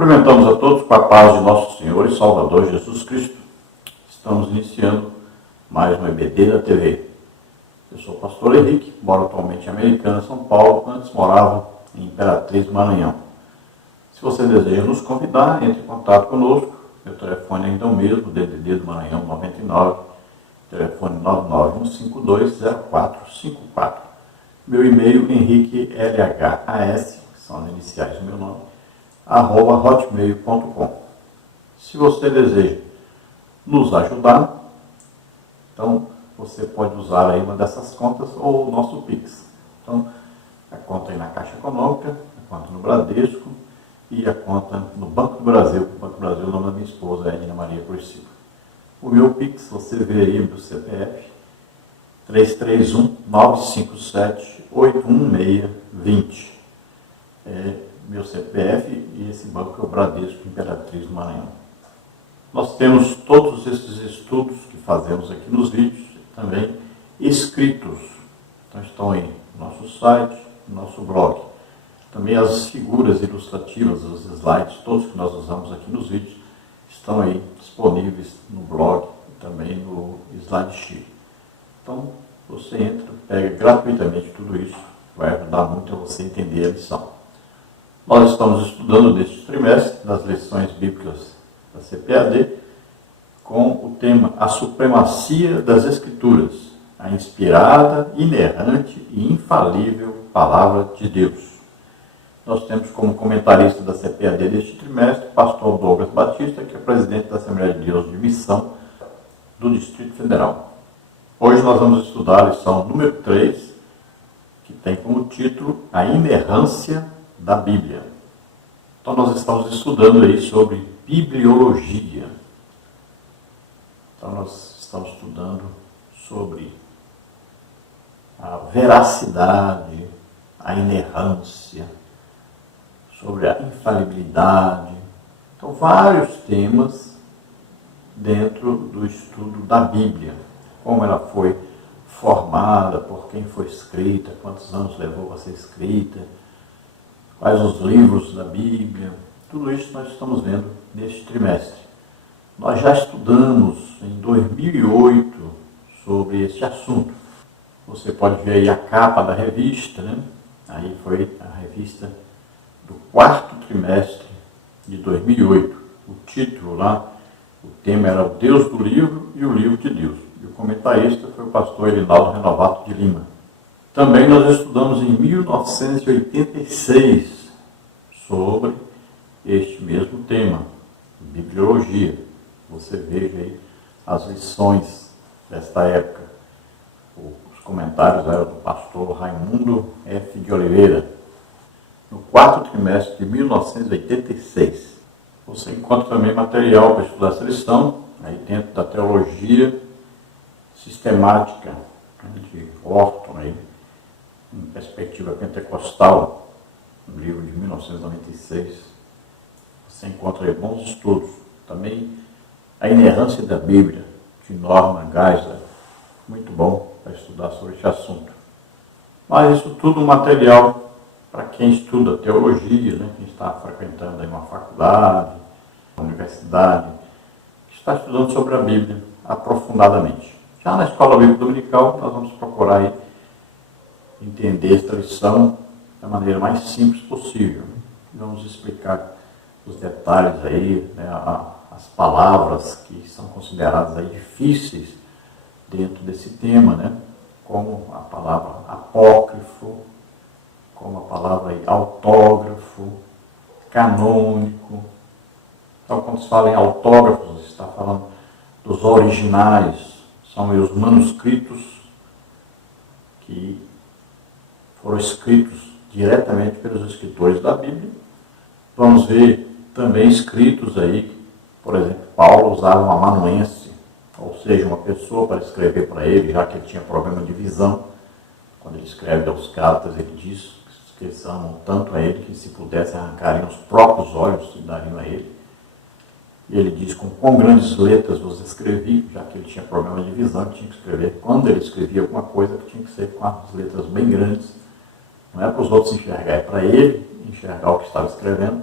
Cumprimentamos a todos com a paz de nosso Senhor e Salvador Jesus Cristo. Estamos iniciando mais um EBD da TV. Eu sou o pastor Henrique, moro atualmente em Americana, São Paulo, antes morava em Imperatriz, Maranhão. Se você deseja nos convidar, entre em contato conosco. Meu telefone ainda é o mesmo, DDD do Maranhão 99, telefone 991520454. Meu e-mail, henriquelhas, que são as iniciais do meu nome, @hotmail.com. Se você deseja nos ajudar, então você pode usar aí uma dessas contas ou o nosso Pix. Então, a conta aí na Caixa Econômica, a conta no Bradesco e a conta no Banco do Brasil. O Banco do Brasil é o nome da minha esposa, Edna Maria Cruz Silva. O meu Pix, você vê aí o meu CPF, 331-957-81620. Meu CPF e esse banco é o Bradesco Imperatriz do Maranhão. Nós temos todos esses estudos que fazemos aqui nos vídeos, também escritos. Então estão aí no nosso site, no nosso blog. Também as figuras ilustrativas, os slides, todos que nós usamos aqui nos vídeos, estão aí disponíveis no blog e também no SlideShare. Então você entra, pega gratuitamente tudo isso, vai ajudar muito a você entender a lição. Nós estamos estudando neste trimestre, nas lições bíblicas da CPAD, com o tema A Supremacia das Escrituras, a inspirada, inerrante e infalível Palavra de Deus. Nós temos como comentarista da CPAD deste trimestre o pastor Douglas Batista, que é presidente da Assembleia de Deus de Missão do Distrito Federal. Hoje nós vamos estudar a lição número 3, que tem como título A Inerrância da Bíblia. Então nós estamos estudando aí sobre bibliologia. Então nós estamos estudando sobre a veracidade, a inerrância, sobre a infalibilidade. Então vários temas dentro do estudo da Bíblia. Como ela foi formada, por quem foi escrita, quantos anos levou a ser escrita, quais os livros da Bíblia, tudo isso nós estamos vendo neste trimestre. Nós já estudamos em 2008 sobre esse assunto. Você pode ver aí a capa da revista, né? Aí foi a revista do 4º trimestre de 2008. O título lá, o tema era O Deus do Livro e o Livro de Deus. E o comentarista foi o pastor Elinaldo Renovato de Lima. Também nós estudamos em 1986 sobre este mesmo tema, bibliologia. Você veja aí as lições desta época. Os comentários eram do pastor Raimundo F. de Oliveira. No 4º trimestre de 1986. Você encontra também material para estudar essa lição, aí dentro da teologia sistemática de Orton, aí, em perspectiva pentecostal, um livro de 1996. Você encontra aí bons estudos. Também A Inerrância da Bíblia, de Norman Geisler. Muito bom para estudar sobre esse assunto. Mas isso tudo material para quem estuda teologia, né? Quem está frequentando aí uma faculdade, uma universidade, que está estudando sobre a Bíblia aprofundadamente. Já na Escola Bíblica Dominical, nós vamos procurar aí entender esta lição da maneira mais simples possível. Vamos explicar os detalhes aí, né, as palavras que são consideradas aí difíceis dentro desse tema, né, como a palavra apócrifo, como a palavra aí, autógrafo, canônico. Então, quando se fala em autógrafos, se está falando dos originais, são os manuscritos que foram escritos diretamente pelos escritores da Bíblia. Vamos ver também escritos aí, por exemplo, Paulo usava um amanuense, ou seja, uma pessoa para escrever para ele, já que ele tinha problema de visão. Quando ele escreve aos Gálatas, ele diz que eles amam tanto a ele que, se pudesse, arrancariam os próprios olhos e dariam a ele. E ele diz, com quão grandes letras vos escrevi, já que ele tinha problema de visão, ele tinha que escrever, quando ele escrevia alguma coisa, que tinha que ser com as letras bem grandes. Não é para os outros enxergar, é para ele enxergar o que estava escrevendo.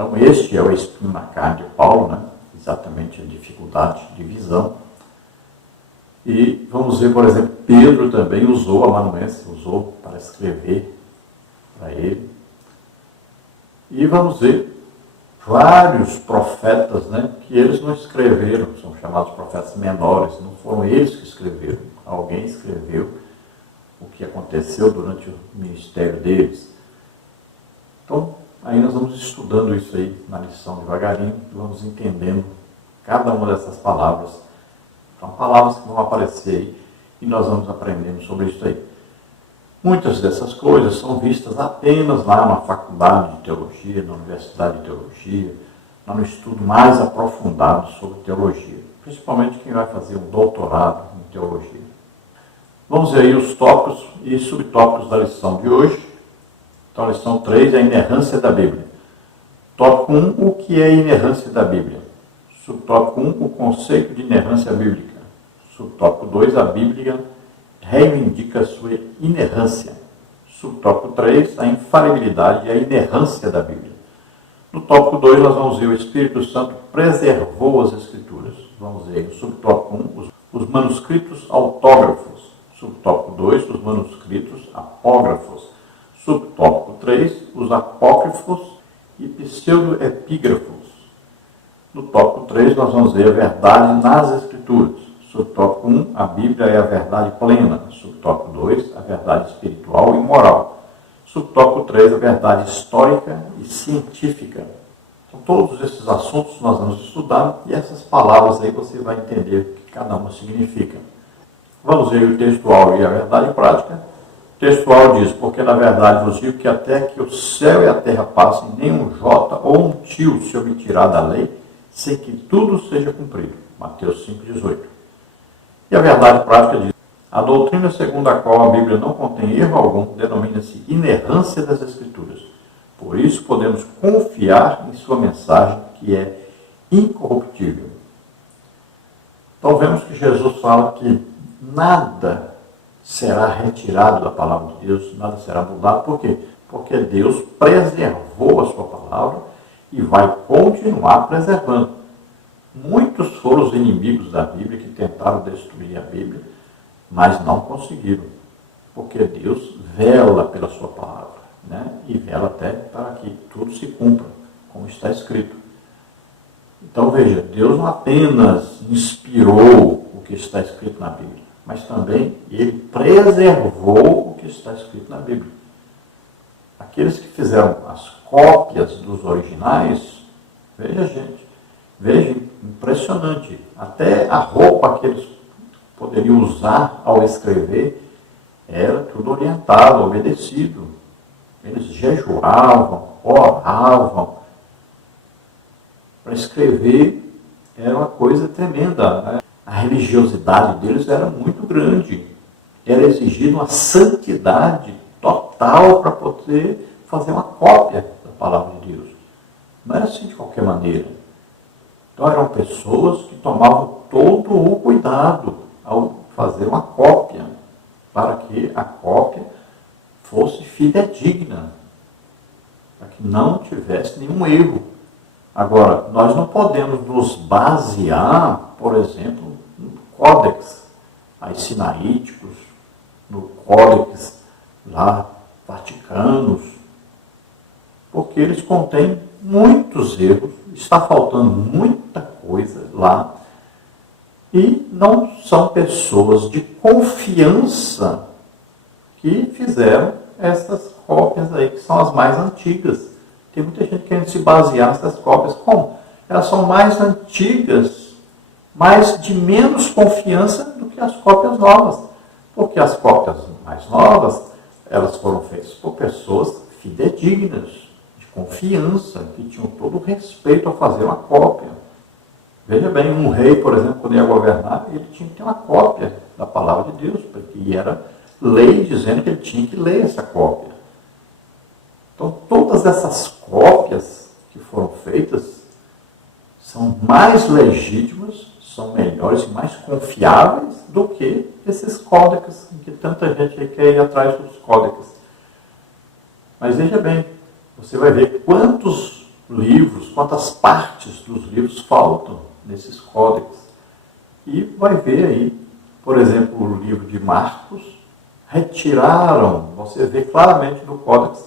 Então, este é o espinho na carne de Paulo, né? Exatamente a dificuldade de visão. E vamos ver, por exemplo, Pedro também usou a amanuense, usou para escrever para ele. E vamos ver vários profetas, né, que eles não escreveram, são chamados profetas menores, não foram eles que escreveram, alguém escreveu o que aconteceu durante o ministério deles. Então, aí nós vamos estudando isso aí na lição devagarinho, vamos entendendo cada uma dessas palavras. São palavras que vão aparecer aí e nós vamos aprendendo sobre isso aí. Muitas dessas coisas são vistas apenas lá na faculdade de teologia, na universidade de teologia, no estudo mais aprofundado sobre teologia, principalmente quem vai fazer um doutorado em teologia. Vamos ver aí os tópicos e subtópicos da lição de hoje. Então, a lição 3 é a inerrância da Bíblia. Tópico 1, o que é a inerrância da Bíblia? Subtópico 1, o conceito de inerrância bíblica. Subtópico 2, a Bíblia reivindica a sua inerrância. Subtópico 3, a infalibilidade e a inerrância da Bíblia. No tópico 2, nós vamos ver o Espírito Santo preservou as Escrituras. Vamos ver no subtópico 1, os manuscritos autógrafos. Subtópico 2, os manuscritos apógrafos. Subtópico 3, os apócrifos e pseudoepígrafos. No tópico 3, nós vamos ver a verdade nas Escrituras. Subtópico 1, a Bíblia é a verdade plena. Subtópico 2, a verdade espiritual e moral. Subtópico 3, a verdade histórica e científica. Então, todos esses assuntos nós vamos estudar e essas palavras aí você vai entender o que cada uma significa. Vamos ver o textual e a verdade prática. O textual diz, porque na verdade vos digo que até que o céu e a terra passem, nenhum jota ou um tio se omitirá da lei, sem que tudo seja cumprido. Mateus 5,18. E a verdade prática diz, a doutrina segundo a qual a Bíblia não contém erro algum denomina-se inerrância das Escrituras. Por isso podemos confiar em sua mensagem, que é incorruptível. Então vemos que Jesus fala que nada será retirado da palavra de Deus, nada será mudado. Por quê? Porque Deus preservou a sua palavra e vai continuar preservando. Muitos foram os inimigos da Bíblia que tentaram destruir a Bíblia, mas não conseguiram, porque Deus vela pela sua palavra, né? E vela até para que tudo se cumpra, como está escrito. Então veja, Deus não apenas inspirou o que está escrito na Bíblia, mas também Ele preservou o que está escrito na Bíblia. Aqueles que fizeram as cópias dos originais, veja, impressionante. Até a roupa que eles poderiam usar ao escrever era tudo orientado, obedecido. Eles jejuavam, oravam. Para escrever era uma coisa tremenda, né? A religiosidade deles era muito grande. Era exigida uma santidade total para poder fazer uma cópia da palavra de Deus. Não era assim de qualquer maneira. Então eram pessoas que tomavam todo o cuidado ao fazer uma cópia, para que a cópia fosse fidedigna, para que não tivesse nenhum erro. Agora, nós não podemos nos basear, por exemplo, no Códex aí sinaíticos, no Códex lá vaticanos, porque eles contêm muitos erros, está faltando muita coisa lá, e não são pessoas de confiança que fizeram essas cópias aí, que são as mais antigas. Tem muita gente querendo se basear nessas cópias. Como? Elas são mais antigas, mas de menos confiança do que as cópias novas. Porque as cópias mais novas, elas foram feitas por pessoas fidedignas, de confiança, que tinham todo o respeito ao fazer uma cópia. Veja bem, um rei, por exemplo, quando ia governar, ele tinha que ter uma cópia da palavra de Deus, porque era lei dizendo que ele tinha que ler essa cópia. Então, todas essas cópias que foram feitas são mais legítimas, são melhores e mais confiáveis do que esses códex, que tanta gente quer ir atrás dos códex. Mas veja bem, você vai ver quantos livros, quantas partes dos livros faltam nesses códex. E vai ver aí, por exemplo, o livro de Marcos, retiraram, você vê claramente no códex,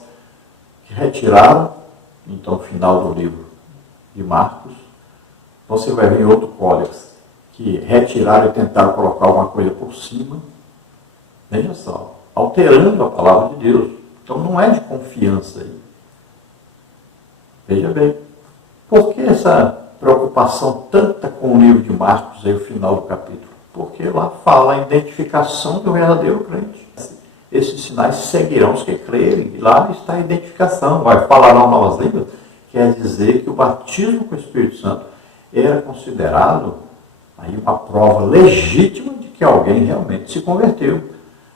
que retiraram, então, no final do livro de Marcos, você vai ver em outro códex, que retiraram e tentaram colocar alguma coisa por cima, veja só, alterando a palavra de Deus. Então não é de confiança aí. Veja bem, por que essa preocupação tanta com o livro de Marcos, aí o final do capítulo? Porque lá fala a identificação do verdadeiro crente. Esses sinais seguirão os que crerem. E lá está a identificação. Vai falar novas línguas, quer dizer que o batismo com o Espírito Santo era considerado aí uma prova legítima de que alguém realmente se converteu.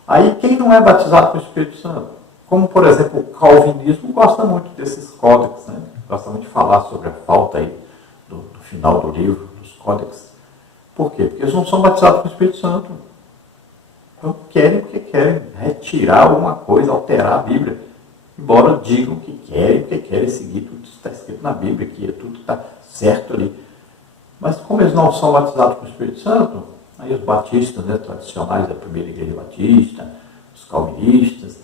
Aí quem não é batizado com o Espírito Santo? Como, por exemplo, o calvinismo gosta muito desses códex, né? Gosta muito de falar sobre a falta aí do final do livro, dos códex. Por quê? Porque eles não são batizados com o Espírito Santo. Então querem porque querem retirar alguma coisa, alterar a Bíblia. Embora digam que querem, porque querem seguir tudo que está escrito na Bíblia, que tudo está certo ali. Mas como eles não são batizados com o Espírito Santo, aí os batistas, né, tradicionais da primeira igreja batista, os calvinistas,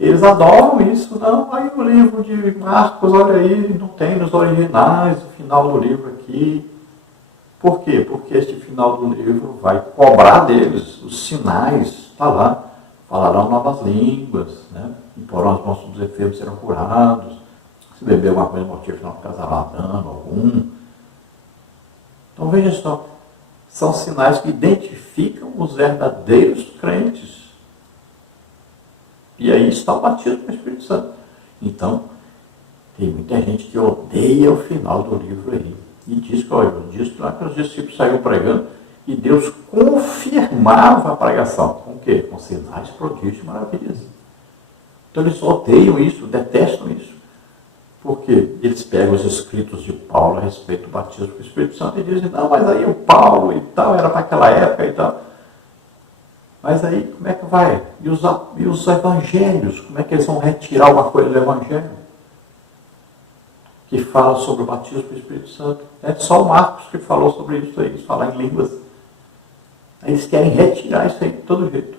eles adoram isso. Não, aí o livro de Marcos, olha aí, não tem nos originais, o final do livro aqui. Por quê? Porque este final do livro vai cobrar deles os sinais, está lá. Falarão novas línguas, né? Imporão as mãos sobre os enfermos, serão curados. Se beber alguma coisa mortífera, não casará dano algum. Então veja só, são sinais que identificam os verdadeiros crentes. E aí está o batismo com o Espírito Santo. Então, tem muita gente que odeia o final do livro aí. E diz que, olha, diz lá que os discípulos saíram pregando e Deus confirmava a pregação. Com o quê? Com sinais, prodígios e maravilhas. Então eles odeiam isso, detestam isso. Porque eles pegam os escritos de Paulo a respeito do batismo com o Espírito Santo e dizem, não, mas aí o Paulo e tal, era para aquela época e tal. Mas aí, como é que vai? E os evangelhos, como é que eles vão retirar alguma coisa do evangelho? Que fala sobre o batismo com o Espírito Santo. É só o Marcos que falou sobre isso aí, falar em línguas. Eles querem retirar isso aí de todo jeito.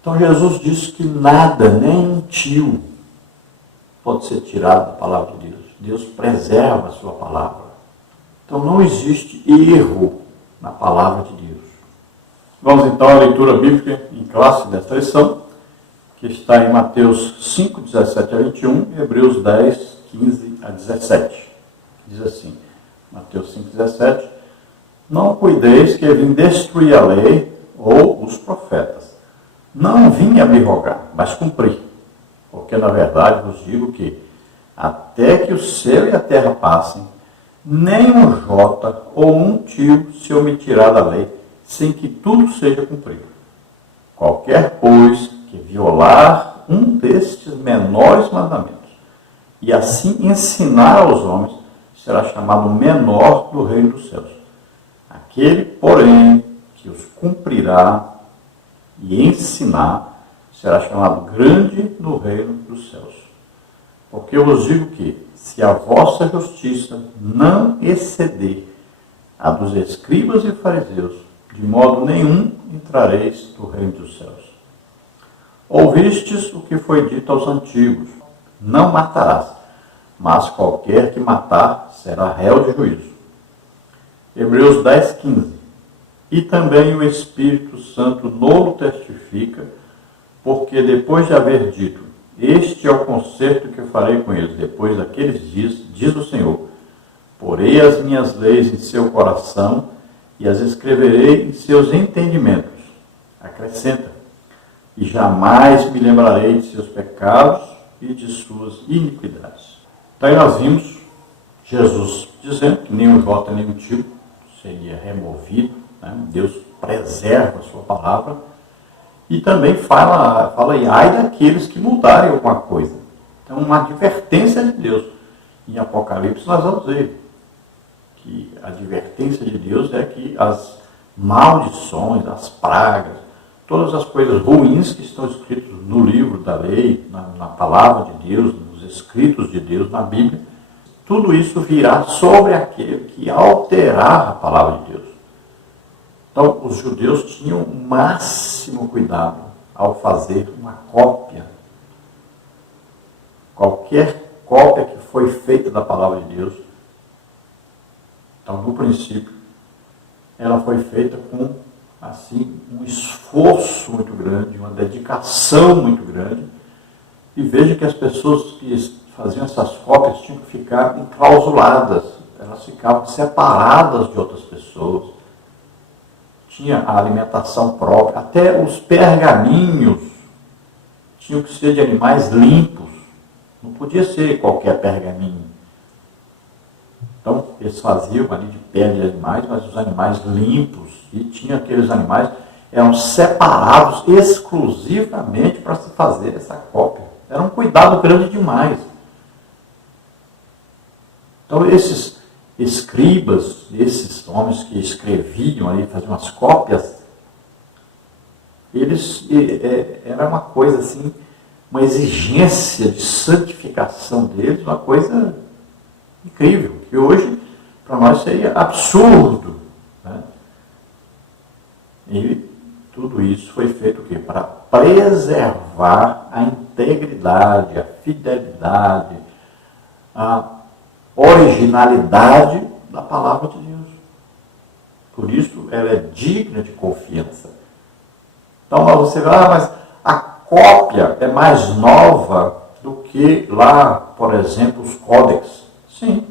Então Jesus disse que nada, nem um tio, pode ser tirado da palavra de Deus. Deus preserva a sua palavra. Então não existe erro na palavra de Deus. Vamos então à leitura bíblica em classe desta lição, que está em Mateus 5, 17 a 21 e Hebreus 10, 15 a 17. Diz assim, Mateus 5, 17, não cuideis que eu vim destruir a lei ou os profetas. Não vim abrogar, mas cumprir. Porque, na verdade, vos digo que, até que o céu e a terra passem, nem um jota ou um tio se omitirá da lei, sem que tudo seja cumprido. Qualquer, pois, que violar um destes menores mandamentos, e assim ensinar aos homens, será chamado menor do reino dos céus. Aquele, porém, que os cumprirá e ensinar, será chamado grande no reino dos céus. Porque eu vos digo que, se a vossa justiça não exceder a dos escribas e fariseus, de modo nenhum entrareis no reino dos céus. Ouvistes o que foi dito aos antigos, não matarás, mas qualquer que matar será réu de juízo. Hebreus 10, 15. E também o Espírito Santo nolo testifica, porque depois de haver dito, este é o concerto que eu farei com eles depois daqueles dias, diz o Senhor, porei as minhas leis em seu coração e as escreverei em seus entendimentos. Acrescenta, e jamais me lembrarei de seus pecados e de suas iniquidades. Então aí nós vimos Jesus dizendo que nem o jota nem o tio seria removido, né? Deus preserva a sua palavra e também fala em ai daqueles que mudarem alguma coisa. Então uma advertência de Deus. Em Apocalipse nós vamos ver que a advertência de Deus é que as maldições, as pragas, todas as coisas ruins que estão escritas no livro da lei, na palavra de Deus, nos escritos de Deus, na Bíblia, tudo isso virá sobre aquele que alterar a palavra de Deus. Então, os judeus tinham o máximo cuidado ao fazer uma cópia. Qualquer cópia que foi feita da palavra de Deus, então, no princípio, ela foi feita com, assim, um esforço muito grande, uma dedicação muito grande. E veja que as pessoas que faziam essas cópias tinham que ficar enclausuladas, elas ficavam separadas de outras pessoas. Tinha a alimentação própria, até os pergaminhos tinham que ser de animais limpos, não podia ser qualquer pergaminho. Então, eles faziam ali de pele de animais, mas os animais limpos, e tinha aqueles animais, eram separados exclusivamente para se fazer essa cópia. Era um cuidado grande demais. Então, esses escribas, esses homens que escreviam ali, faziam as cópias, eles, era uma coisa assim, uma exigência de santificação deles, uma coisa incrível, que hoje, para nós, seria absurdo. Né? E tudo isso foi feito o quê? Para preservar a integridade, a fidelidade, a originalidade da palavra de Deus. Por isso, ela é digna de confiança. Então, você vai, mas a cópia é mais nova do que lá, por exemplo, os códex. Sim.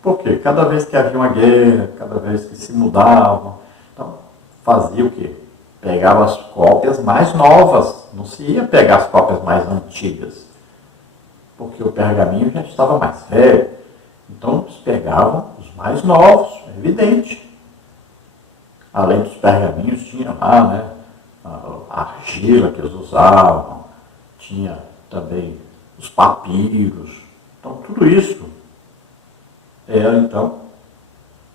Por quê? Cada vez que havia uma guerra, cada vez que se mudavam, então, fazia o quê? Pegava as cópias mais novas, não se ia pegar as cópias mais antigas, porque o pergaminho já estava mais velho. Então, eles pegavam os mais novos, é evidente. Além dos pergaminhos, tinha lá, né, a argila que eles usavam, tinha também os papiros. Então, tudo isso era, então,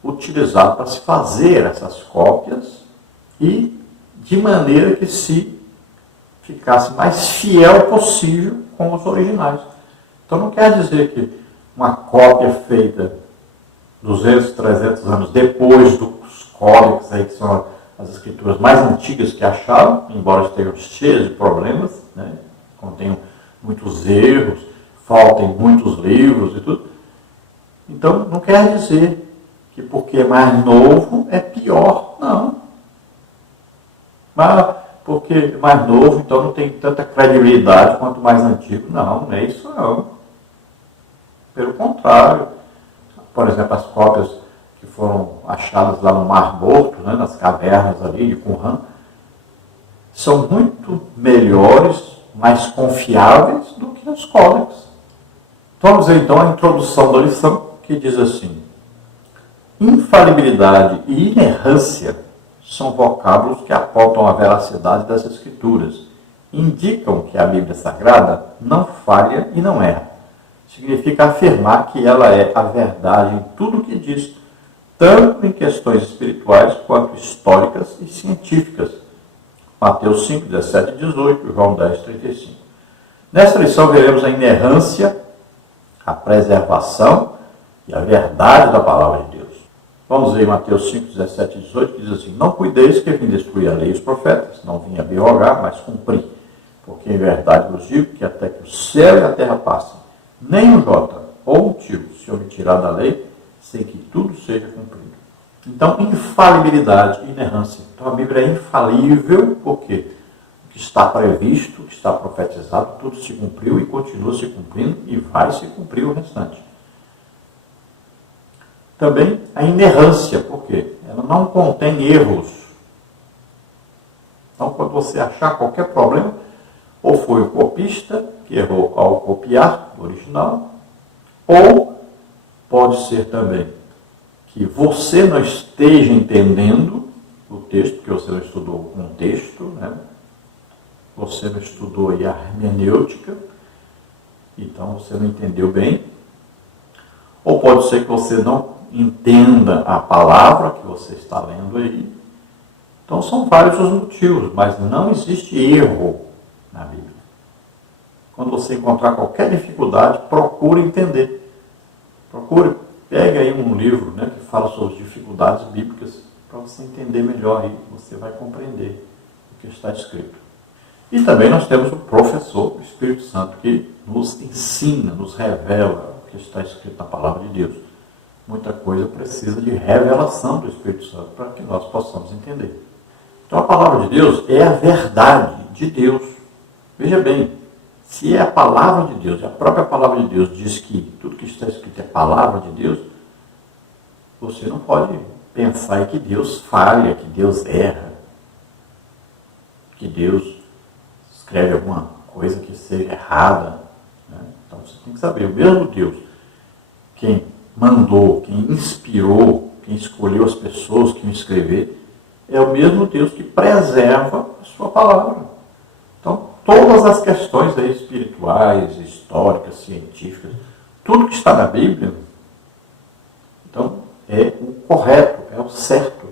utilizado para se fazer essas cópias e de maneira que se ficasse mais fiel possível com os originais. Então, não quer dizer que uma cópia feita 200, 300 anos depois dos códex, aí, que são as escrituras mais antigas que acharam, embora estejam cheias de problemas, né? Contenham muitos erros, faltem muitos livros e tudo. Então, não quer dizer que porque é mais novo é pior, não. Mas porque é mais novo, então não tem tanta credibilidade quanto mais antigo. Não, não é isso não. Pelo contrário, por exemplo, as cópias que foram achadas lá no Mar Morto, né, nas cavernas ali de Qumran, são muito melhores, mais confiáveis do que os códex. Vamos ver então a introdução da lição, que diz assim: infalibilidade e inerrância são vocábulos que apontam a veracidade das Escrituras. Indicam que a Bíblia Sagrada não falha e não erra. Significa afirmar que ela é a verdade em tudo o que diz, tanto em questões espirituais quanto históricas e científicas. Mateus 5, 17 e 18, João 10, 35. Nesta lição veremos a inerrância, a preservação e a verdade da palavra de Deus. Vamos ver Mateus 5, 17 e 18, que diz assim: não cuideis que vim destruir a lei e os profetas, não vim abrogar, mas cumprir. Porque em verdade vos digo que até que o céu e a terra passem, nem um jota ou um tio se omitirá da lei, sem que tudo seja cumprido. Então, infalibilidade e inerrância. Então, a Bíblia é infalível porque o que está previsto, o que está profetizado, tudo se cumpriu e continua se cumprindo e vai se cumprir o restante. Também a inerrância, porque ela não contém erros. Então, quando você achar qualquer problema, ou foi o copista que errou ao copiar o original, ou pode ser também que você não esteja entendendo o texto, porque você não estudou o contexto, né? Você não estudou a hermenêutica, então você não entendeu bem. Ou pode ser que você não entenda a palavra que você está lendo aí. Então são vários os motivos, mas não existe erro na Bíblia. Quando você encontrar qualquer dificuldade, procure entender. Procure, pegue aí um livro, né, que fala sobre as dificuldades bíblicas para você entender melhor e você vai compreender o que está escrito. E também nós temos o professor, o Espírito Santo, que nos ensina, nos revela o que está escrito na Palavra de Deus. Muita coisa precisa de revelação do Espírito Santo para que nós possamos entender. Então a Palavra de Deus é a verdade de Deus. Veja bem, se é a Palavra de Deus, a própria Palavra de Deus diz que tudo que está escrito é Palavra de Deus, você não pode pensar que Deus falha, que Deus erra, que Deus escreve alguma coisa que seja errada. Né? Então você tem que saber, o mesmo Deus, quem mandou, quem inspirou, quem escolheu as pessoas que iam escrever, é o mesmo Deus que preserva a sua palavra. Então, todas as questões aí espirituais, históricas, científicas, tudo que está na Bíblia, então, é o correto, é o certo.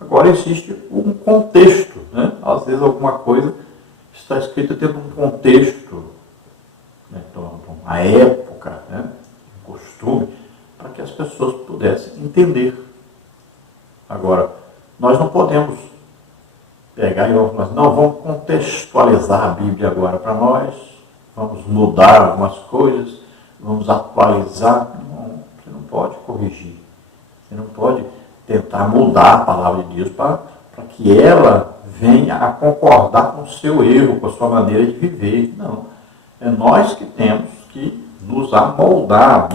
Agora, existe um contexto, né? Às vezes alguma coisa está escrita dentro de um contexto, né? Então, a época, né? Um costume, para que as pessoas pudessem entender. Agora, nós não podemos pegar e vamos contextualizar a Bíblia agora para nós, vamos mudar algumas coisas, vamos atualizar. Não, você não pode corrigir, você não pode tentar mudar a palavra de Deus para que ela venha a concordar com o seu erro, com a sua maneira de viver. Não, é nós que temos que nos amoldar,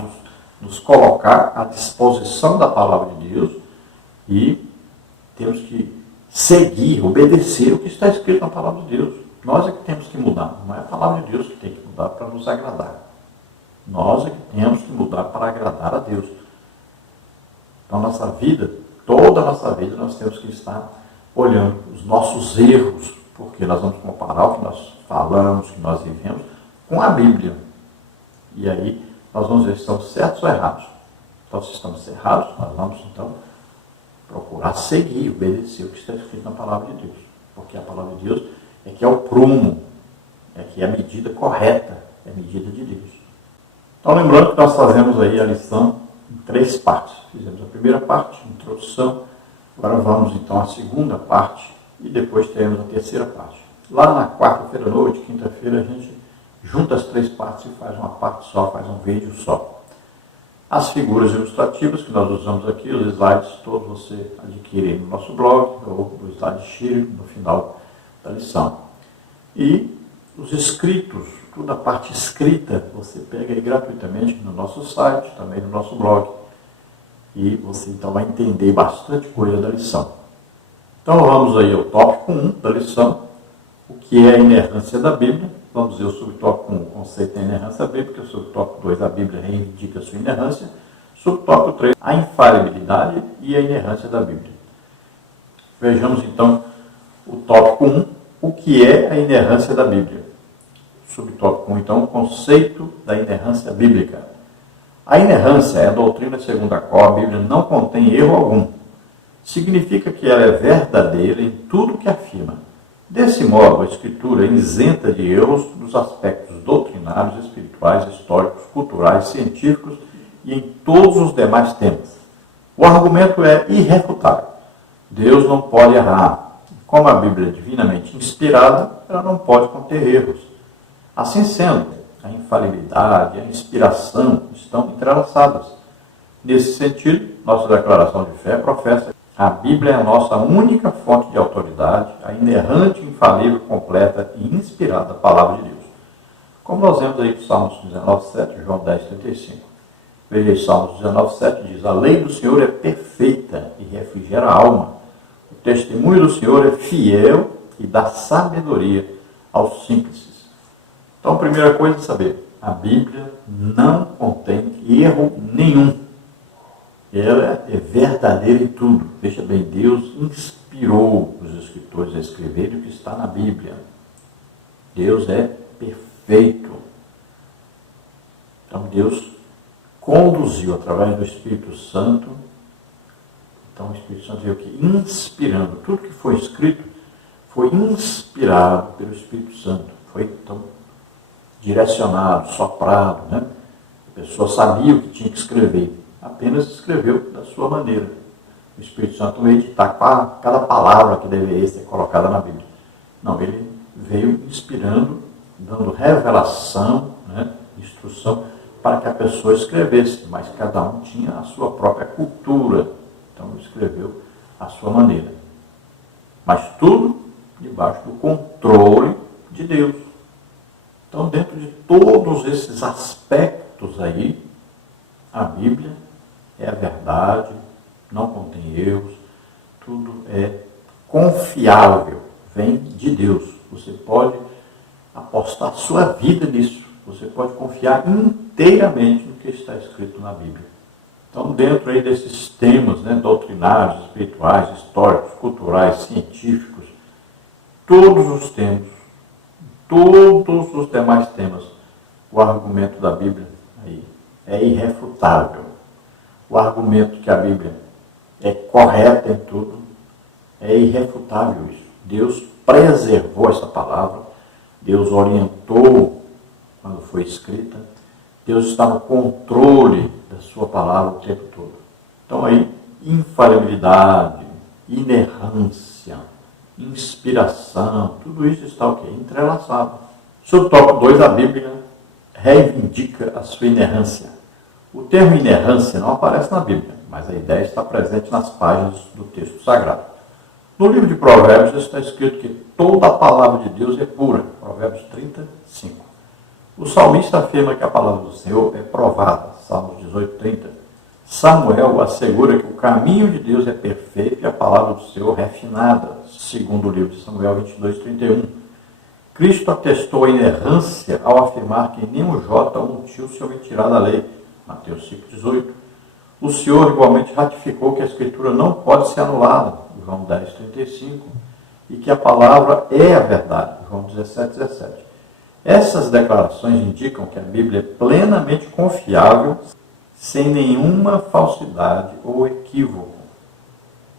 nos colocar à disposição da palavra de Deus e temos que seguir, obedecer o que está escrito na palavra de Deus. Nós é que temos que mudar, não é a palavra de Deus que tem que mudar para nos agradar. Nós é que temos que mudar para agradar a Deus. Então, nossa vida, toda a nossa vida, nós temos que estar olhando os nossos erros, porque nós vamos comparar o que nós falamos, o que nós vivemos, com a Bíblia. E aí, nós vamos ver se estamos certos ou errados. Então, se estamos errados, nós vamos, então, procurar seguir, obedecer o que está escrito na palavra de Deus. Porque a palavra de Deus é que é o prumo, é que é a medida correta, é a medida de Deus. Então, lembrando que nós fazemos aí a lição em 3 partes. Fizemos a primeira parte, introdução. Agora vamos, então, à segunda parte e depois teremos a terceira parte. Lá na quarta-feira à noite, quinta-feira, a gente junta as 3 partes e faz uma parte só, faz um vídeo só. As figuras ilustrativas que nós usamos aqui, os slides, todos você adquire no nosso blog, ou no slide Shire, no final da lição. E os escritos, toda a parte escrita, você pega aí gratuitamente no nosso site, também no nosso blog. E você então vai entender bastante coisa da lição. Então vamos aí ao tópico 1 da lição, o que é a inerrância da Bíblia. Vamos ver o subtópico 1, o conceito da inerrância bíblica, o subtópico 2, a Bíblia reivindica a sua inerrância, subtópico 3, a infalibilidade e a inerrância da Bíblia. Vejamos então o tópico 1, o que é a inerrância da Bíblia. Subtópico 1, então, o conceito da inerrância bíblica. A inerrância é a doutrina segundo a qual a Bíblia não contém erro algum. Significa que ela é verdadeira em tudo o que afirma. Desse modo, a Escritura é isenta de erros nos aspectos doutrinários, espirituais, históricos, culturais, científicos e em todos os demais temas. O argumento é irrefutável. Deus não pode errar. Como a Bíblia é divinamente inspirada, ela não pode conter erros. Assim sendo, a infalibilidade e a inspiração estão entrelaçadas. Nesse sentido, nossa declaração de fé professa: a Bíblia é a nossa única fonte de autoridade, a inerrante, infalível, completa e inspirada palavra de Deus. Como nós vemos aí no Salmos 19:7, João 10:35. Veja aí, Salmos 19:7 diz: a lei do Senhor é perfeita e refrigera a alma. O testemunho do Senhor é fiel e dá sabedoria aos simples. Então, a primeira coisa é saber, a Bíblia não contém erro nenhum. Ela é verdadeira em tudo. Veja bem, Deus inspirou os escritores a escreverem o que está na Bíblia. Deus é perfeito. Então, Deus conduziu através do Espírito Santo. Então, o Espírito Santo veio aqui inspirando. Tudo que foi escrito foi inspirado pelo Espírito Santo. Foi, então, direcionado, soprado, né, A pessoa sabia o que tinha que escrever, apenas escreveu da sua maneira. O Espírito Santo veio editar cada palavra que deveria ser colocada na Bíblia. Não, ele veio inspirando, dando revelação, né, instrução, para que a pessoa escrevesse, mas cada um tinha a sua própria cultura. Então ele escreveu à sua maneira. Mas tudo debaixo do controle de Deus. Então, dentro de todos esses aspectos aí, a Bíblia é a verdade, não contém erros, tudo é confiável, vem de Deus. Você pode apostar sua vida nisso, você pode confiar inteiramente no que está escrito na Bíblia. Então, dentro aí desses temas, né, doutrinários, espirituais, históricos, culturais, científicos, todos os temas, todos os demais temas, o argumento da Bíblia aí é irrefutável. O argumento que a Bíblia é correta em tudo, é irrefutável isso. Deus preservou essa palavra, Deus orientou quando foi escrita, Deus está no controle da sua palavra o tempo todo. Então aí, infalibilidade, inerrância, inspiração, tudo isso está o quê? Entrelaçado. Sobre o tópico 2, a Bíblia reivindica a sua inerrância. O termo inerrância não aparece na Bíblia, mas a ideia está presente nas páginas do texto sagrado. No livro de Provérbios está escrito que toda a palavra de Deus é pura. Provérbios 35. O salmista afirma que a palavra do Senhor é provada. Salmos 18, 30. Samuel assegura que o caminho de Deus é perfeito e a palavra do Senhor refinada. Segundo o livro de Samuel 22, 31. Cristo atestou a inerrância ao afirmar que nenhum jota ou um tio se omitirá da lei. Mateus 5, 18. O Senhor igualmente ratificou que a Escritura não pode ser anulada. João 10, 35. E que a palavra é a verdade. João 17, 17. Essas declarações indicam que a Bíblia é plenamente confiável, sem nenhuma falsidade ou equívoco.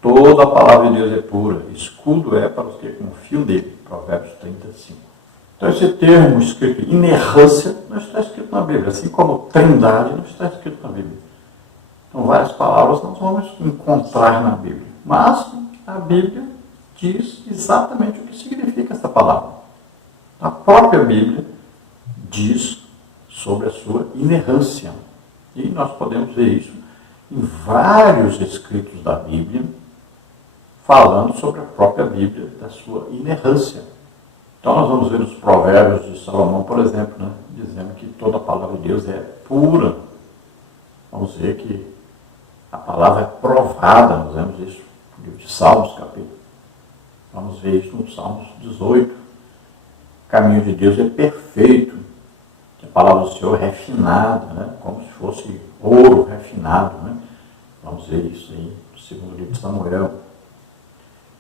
Toda a palavra de Deus é pura, escudo é para os que confiam nele. Provérbios 35. Então esse termo escrito inerrância não está escrito na Bíblia, assim como trindade não está escrito na Bíblia. Então várias palavras nós vamos encontrar na Bíblia, mas a Bíblia diz exatamente o que significa essa palavra. A própria Bíblia diz sobre a sua inerrância. E nós podemos ver isso em vários escritos da Bíblia, falando sobre a própria Bíblia, da sua inerrância. Então nós vamos ver os provérbios de Salomão, por exemplo, né, dizendo que toda a palavra de Deus é pura. Vamos ver que a palavra é provada, nós vemos isso no livro de Salmos, capítulo. Vamos ver isso no Salmos 18. O caminho de Deus é perfeito. A palavra do Senhor é refinada, né? Como se fosse ouro refinado. Né? Vamos ver isso aí no segundo livro de Samuel.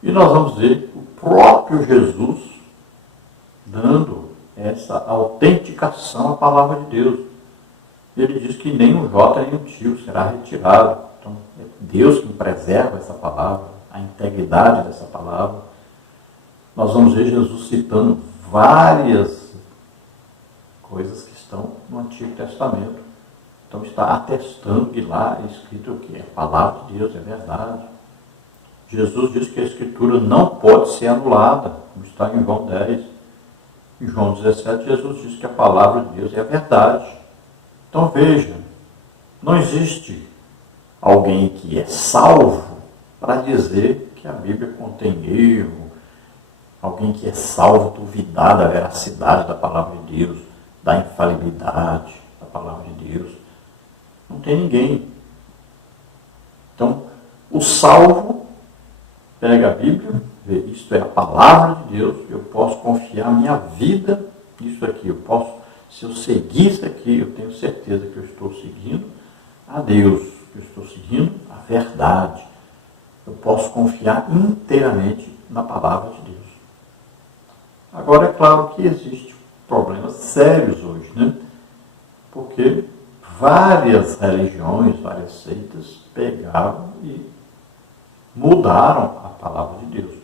E nós vamos ver o próprio Jesus dando essa autenticação à palavra de Deus. Ele diz que nem um jota nem um tio será retirado. Então, é Deus que preserva essa palavra, a integridade dessa palavra. Nós vamos ver Jesus citando várias coisas que estão no Antigo Testamento. Então está atestando que lá é escrito o quê? A palavra de Deus é verdade. Jesus diz que a Escritura não pode ser anulada, como está em João 10. Em João 17, Jesus diz que a palavra de Deus é a verdade. Então veja, não existe alguém que é salvo para dizer que a Bíblia contém erro, alguém que é salvo duvidar da veracidade da palavra de Deus, da infalibilidade da palavra de Deus. Não tem ninguém. Então, o salvo pega a Bíblia, vê, isto é a palavra de Deus, eu posso confiar minha vida nisso aqui. Eu posso, se eu seguir isso aqui, eu tenho certeza que eu estou seguindo a Deus, que eu estou seguindo a verdade. Eu posso confiar inteiramente na palavra de Deus. Agora, é claro que existem problemas sérios hoje, né? Porque várias religiões, várias seitas pegaram e mudaram a palavra de Deus.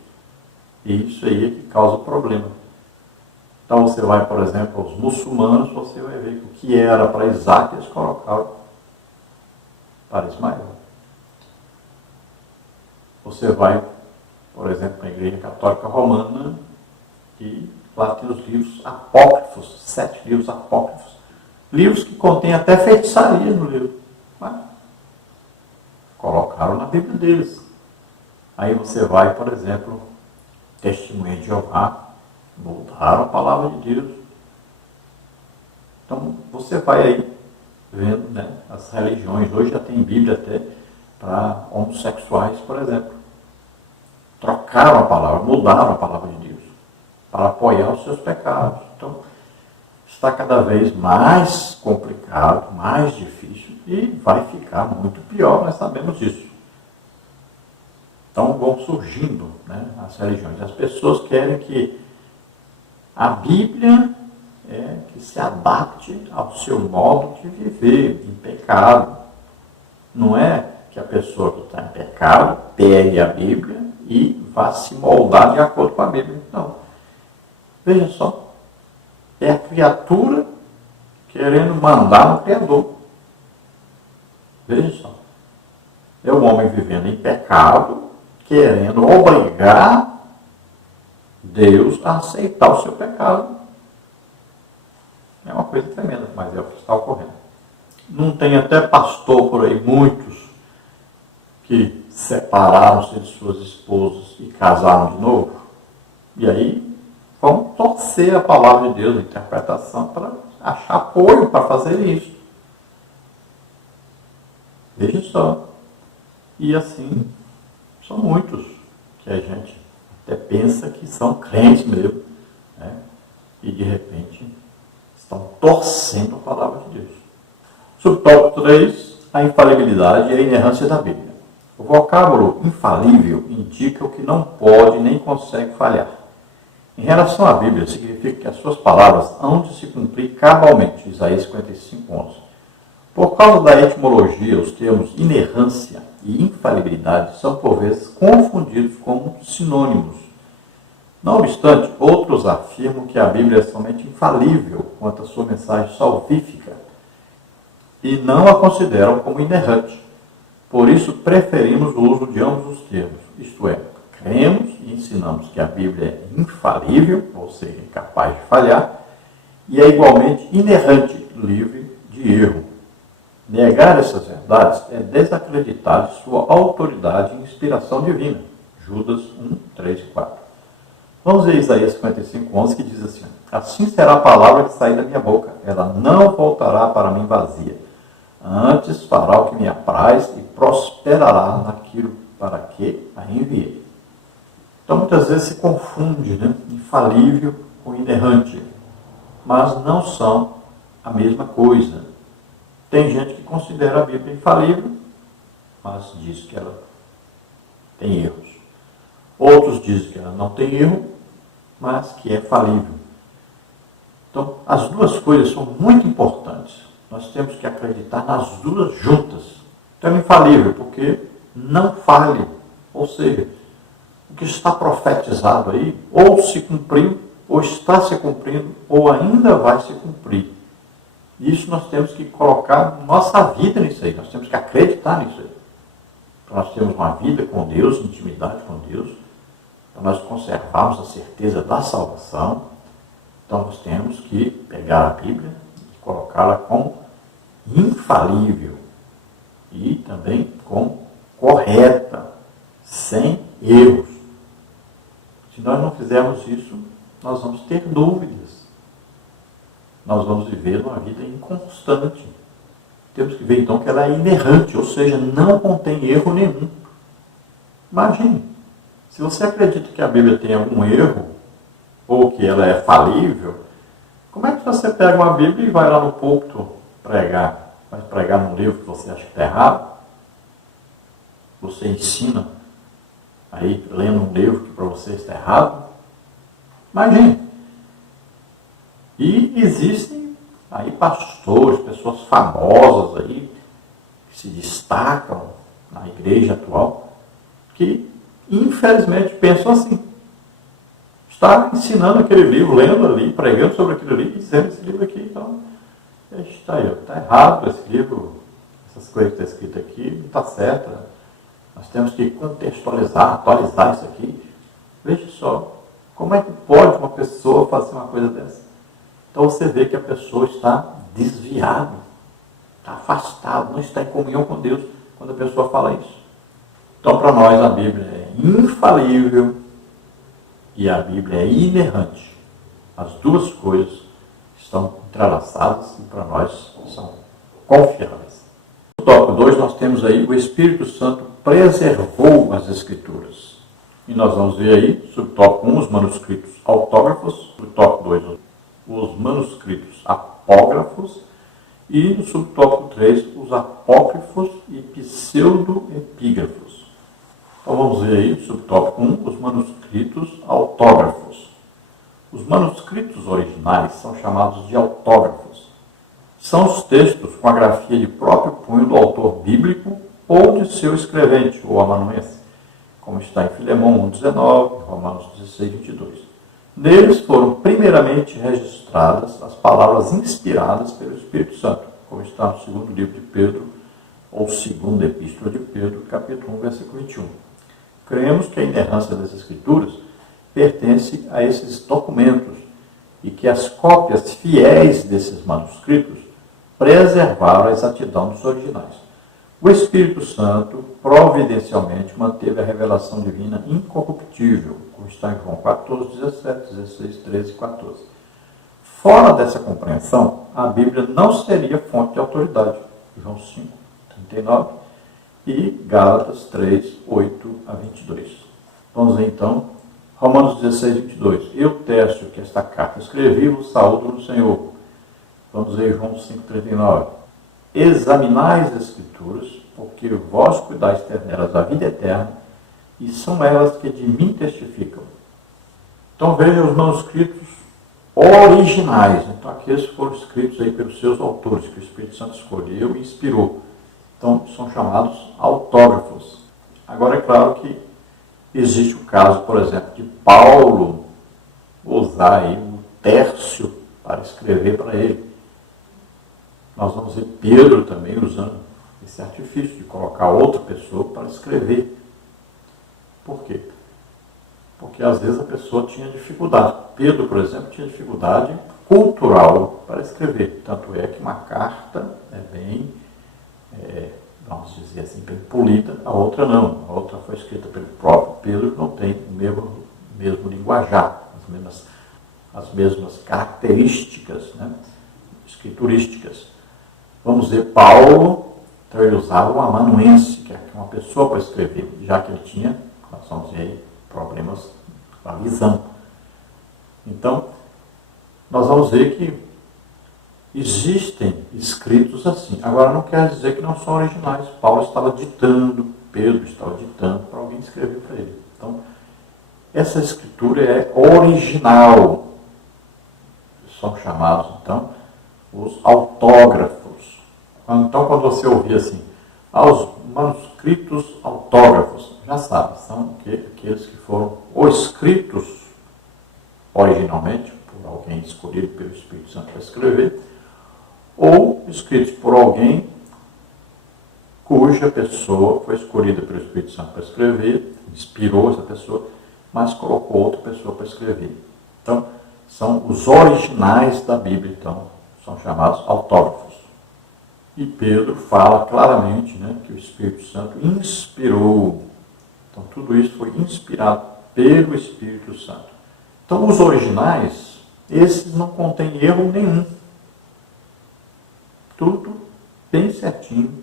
E isso aí é que causa problema. Então você vai, por exemplo, aos muçulmanos, você vai ver que o que era para Isaac, eles colocaram para Ismael. Você vai, por exemplo, na Igreja Católica Romana, e lá tem os livros apócrifos, 7 livros apócrifos. Livros que contêm até feitiçaria no livro. Mas colocaram na Bíblia deles. Aí você vai, por exemplo, Testemunha de Jeová, mudaram a palavra de Deus. Então você vai aí vendo, né, as religiões. Hoje já tem Bíblia até para homossexuais, por exemplo. Trocaram a palavra, mudaram a palavra de Deus para apoiar os seus pecados. Então, está cada vez mais complicado, mais difícil e vai ficar muito pior, nós sabemos disso. Então vão surgindo, né, as religiões. As pessoas querem que a Bíblia que se adapte ao seu modo de viver, em pecado. Não é que a pessoa que está em pecado pegue a Bíblia e vá se moldar de acordo com a Bíblia. Não. Veja só. É a criatura querendo mandar no Criador. Veja só. É o homem vivendo em pecado, querendo obrigar Deus a aceitar o seu pecado. É uma coisa tremenda, mas é o que está ocorrendo. Não tem até pastor por aí, muitos, que separaram-se de suas esposas e casaram de novo. E aí vão torcer a palavra de Deus, a interpretação, para achar apoio para fazer isso. Veja só. E assim, são muitos que a gente até pensa que são crentes mesmo, né? E de repente estão torcendo a palavra de Deus. Subtópico 3, a infalibilidade e a inerrância da Bíblia. O vocábulo infalível indica o que não pode nem consegue falhar. Em relação à Bíblia, significa que as suas palavras hão de se cumprir cabalmente. Isaías 55:11. Por causa da etimologia, os termos inerrância e infalibilidade são, por vezes, confundidos como sinônimos. Não obstante, outros afirmam que a Bíblia é somente infalível quanto à sua mensagem salvífica e não a consideram como inerrante. Por isso, preferimos o uso de ambos os termos, isto é, cremos e ensinamos que a Bíblia é infalível, ou seja, incapaz de falhar, e é igualmente inerrante, livre de erro. Negar essas verdades é desacreditar de sua autoridade e inspiração divina. Judas 1, 3 e 4. Vamos ver Isaías 55:11, que diz assim: assim será a palavra que sair da minha boca, ela não voltará para mim vazia. Antes fará o que me apraz e prosperará naquilo para que a enviei. Então muitas vezes se confunde, né, infalível com inerrante, mas não são a mesma coisa. Tem gente que considera a Bíblia infalível, mas diz que ela tem erros. Outros dizem que ela não tem erro, mas que é falível. Então, as duas coisas são muito importantes. Nós temos que acreditar nas duas juntas. Então, é infalível, porque não falha. Ou seja, o que está profetizado aí, ou se cumpriu, ou está se cumprindo, ou ainda vai se cumprir. Isso nós temos que colocar nossa vida nisso aí. Nós temos que acreditar nisso aí. Para nós termos uma vida com Deus, intimidade com Deus, para nós conservarmos a certeza da salvação. Então nós temos que pegar a Bíblia e colocá-la como infalível e também como correta, sem erros. Se nós não fizermos isso, nós vamos ter dúvidas. Nós vamos viver uma vida inconstante. Temos que ver então que ela é inerrante, ou seja, não contém erro nenhum. Imagine, se você acredita que a Bíblia tem algum erro, ou que ela é falível, como é que você pega uma Bíblia e vai lá no púlpito pregar? Vai pregar num livro que você acha que está errado? Você ensina aí, lendo um livro que para você está errado? Imagine. E existem aí pastores, pessoas famosas aí, que se destacam na igreja atual, que infelizmente pensam assim. está ensinando aquele livro, lendo ali, pregando sobre aquele livro, e dizendo esse livro aqui, então, está aí, está errado esse livro, essas coisas que está escrito aqui, não está certo. Nós temos que contextualizar, atualizar isso aqui. Veja só, como é que pode uma pessoa fazer uma coisa dessa? Então você vê que a pessoa está desviada, está afastada, não está em comunhão com Deus quando a pessoa fala isso. Então para nós a Bíblia é infalível e a Bíblia é inerrante. As duas coisas estão entrelaçadas e para nós são confiáveis. No tópico 2 nós temos aí o Espírito Santo preservou as Escrituras. E nós vamos ver aí, subtópico 1, os manuscritos autógrafos, subtópico 2, os manuscritos apógrafos, e no subtópico 3, os apócrifos e pseudoepígrafos. Então vamos ver aí, subtópico 1, os manuscritos autógrafos. Os manuscritos originais são chamados de autógrafos. São os textos com a grafia de próprio punho do autor bíblico ou de seu escrevente, ou amanuense, como está em Filemão 1,19, Romanos 16,22. Neles foram primeiramente registradas as palavras inspiradas pelo Espírito Santo, como está no segundo livro de Pedro, ou segunda epístola de Pedro, capítulo 1, versículo 21. Cremos que a inerrância das Escrituras pertence a esses documentos e que as cópias fiéis desses manuscritos preservaram a exatidão dos originais. O Espírito Santo providencialmente manteve a revelação divina incorruptível, como está em João 14, 17, 16, 13 e 14. Fora dessa compreensão, a Bíblia não seria fonte de autoridade. João 5, 39 e Gálatas 3, 8 a 22. Vamos ver então, Romanos 16, 22. Eu, Tércio, que esta carta escrevi, vos saúdo no Senhor. Vamos ver João 5, 39. Examinai as Escrituras, porque vós cuidais ter nelas a vida eterna, e são elas que de mim testificam. Então veja os manuscritos originais, então aqueles que foram escritos aí pelos seus autores, que o Espírito Santo escolheu e inspirou. Então são chamados autógrafos. Agora é claro que existe o caso, por exemplo, de Paulo usar aí o Tércio para escrever para ele. Nós vamos ver Pedro também usando esse artifício de colocar outra pessoa para escrever. Por quê? Porque às vezes a pessoa tinha dificuldade. Pedro, por exemplo, tinha dificuldade cultural para escrever. Tanto é que uma carta é bem, vamos dizer assim, bem polida, a outra não. A outra foi escrita pelo próprio Pedro, que não tem o mesmo linguajar, as mesmas características, né, escriturísticas. Vamos ver Paulo, então ele usava o amanuense, que é uma pessoa para escrever, já que ele tinha, nós vamos ver aí, problemas com a visão. Então, nós vamos ver que existem escritos assim. Agora, não quer dizer que não são originais. Paulo estava ditando, Pedro estava ditando para alguém escrever para ele. Então, essa escritura é original. São chamados, então, os autógrafos. Então, quando você ouvir assim, os manuscritos autógrafos, já sabe, são aqueles que foram ou escritos originalmente, por alguém escolhido pelo Espírito Santo para escrever, ou escritos por alguém cuja pessoa foi escolhida pelo Espírito Santo para escrever, inspirou essa pessoa, mas colocou outra pessoa para escrever. Então, são os originais da Bíblia, então, são chamados autógrafos. E Pedro fala claramente, né, que o Espírito Santo inspirou. Então, tudo isso foi inspirado pelo Espírito Santo. Então, os originais, esses não contêm erro nenhum. Tudo bem certinho,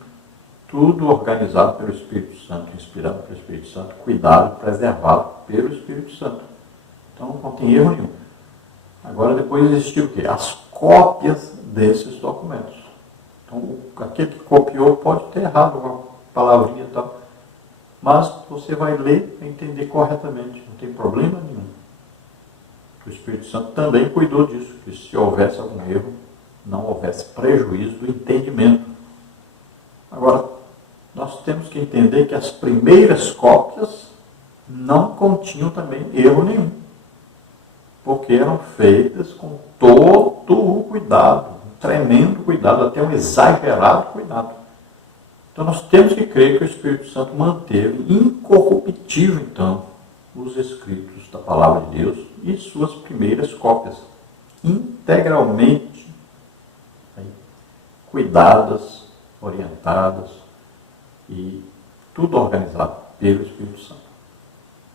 tudo organizado pelo Espírito Santo, inspirado pelo Espírito Santo, cuidado, preservado pelo Espírito Santo. Então, não contém erro nenhum. Agora, depois existiu o quê? As cópias desses documentos. Então, aquele que copiou pode ter errado uma palavrinha e tal, mas você vai ler e entender corretamente, não tem problema nenhum. O Espírito Santo também cuidou disso, que se houvesse algum erro, não houvesse prejuízo do entendimento. Agora, nós temos que entender que as primeiras cópias não continham também erro nenhum. porque eram feitas com todo o cuidado, um tremendo cuidado, até um exagerado cuidado. Então nós temos que crer que o Espírito Santo manteve incorruptível, então, os escritos da Palavra de Deus e suas primeiras cópias, integralmente cuidadas, orientadas e tudo organizado pelo Espírito Santo.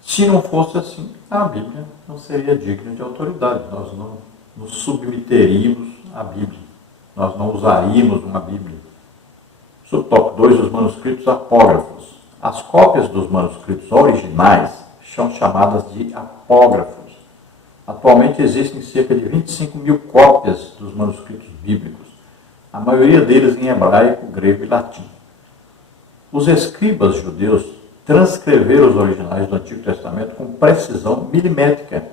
Se não fosse assim, a Bíblia não seria digna de autoridade. Nós não nos submeteríamos à Bíblia. Nós não usaríamos uma Bíblia. Subtópico 2, os manuscritos apógrafos. As cópias dos manuscritos originais são chamadas de apógrafos. Atualmente existem cerca de 25 mil cópias dos manuscritos bíblicos, a maioria deles em hebraico, grego e latim. Os escribas judeus transcreveram os originais do Antigo Testamento com precisão milimétrica,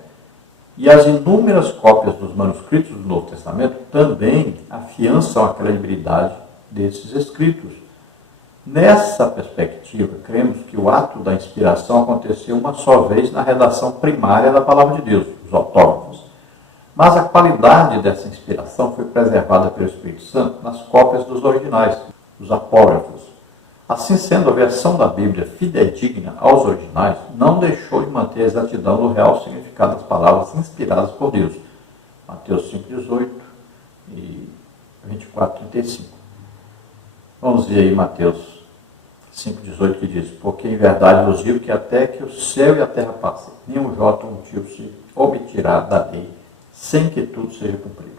e as inúmeras cópias dos manuscritos do Novo Testamento também afiançam a credibilidade desses escritos. Nessa perspectiva, cremos que o ato da inspiração aconteceu uma só vez na redação primária da Palavra de Deus, os autógrafos. Mas a qualidade dessa inspiração foi preservada pelo Espírito Santo nas cópias dos originais, os apógrafos. Assim sendo, a versão da Bíblia fidedigna aos originais não deixou de manter a exatidão do real significado das palavras inspiradas por Deus. Mateus 5,18 e 24,35. Vamos ver aí Mateus 5,18 que diz: porque em verdade vos digo que até que o céu e a terra passem, nenhum jota ou um tio se omitirá da lei, sem que tudo seja cumprido.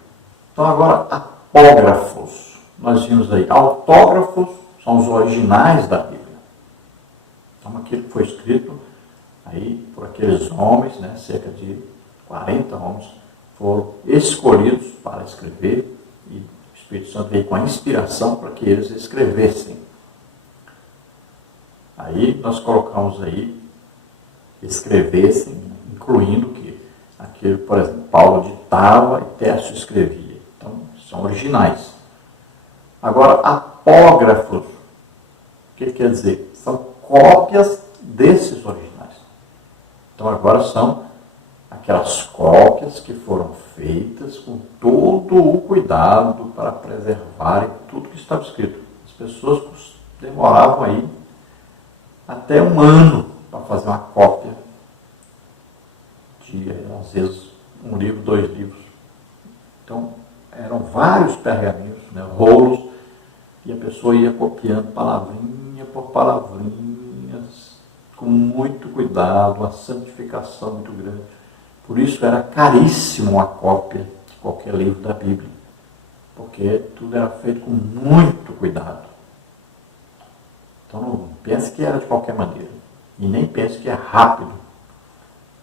Então agora, apógrafos. Nós vimos aí, autógrafos são os originais da Bíblia. Então aquilo que foi escrito aí por aqueles homens, né, cerca de 40 homens, foram escolhidos para escrever, e o Espírito Santo veio com a inspiração para que eles escrevessem. Aí nós colocamos aí, escrevessem, incluindo que aquilo, por exemplo, Paulo ditava e Tércio escrevia. Então, são originais. Agora, apógrafos, o que quer dizer? São cópias desses originais. Então, agora são aquelas cópias que foram feitas com todo o cuidado para preservarem tudo que estava escrito. As pessoas demoravam aí até um ano para fazer uma cópia de, às vezes, um livro, 2 livros. Então, eram vários pergaminhos, né, rolos, e a pessoa ia copiando palavrinha por palavrinhas, com muito cuidado, uma santificação muito grande. Por isso era caríssimo uma cópia de qualquer livro da Bíblia, porque tudo era feito com muito cuidado. Então não pense que era de qualquer maneira, e nem pense que é rápido.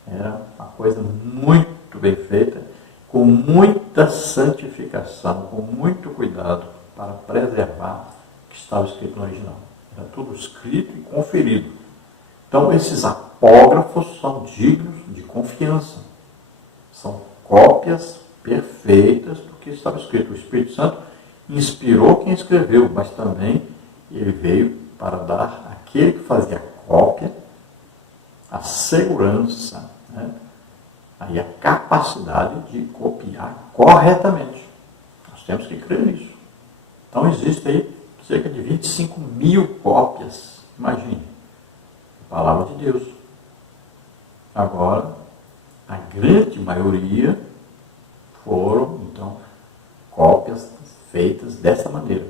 Era uma coisa muito bem feita, com muita santificação, com muito cuidado para preservar o que estava escrito no original. Era tudo escrito e conferido. Então esses apógrafos são dignos de confiança. São cópias perfeitas do que estava escrito. O Espírito Santo inspirou quem escreveu, mas também ele veio para dar àquele que fazia a cópia a segurança, né? Aí a capacidade de copiar corretamente. Nós temos que crer nisso. Então existe aí cerca de 25 mil cópias, imagine, a palavra de Deus. Agora, a grande maioria foram, então, cópias feitas dessa maneira.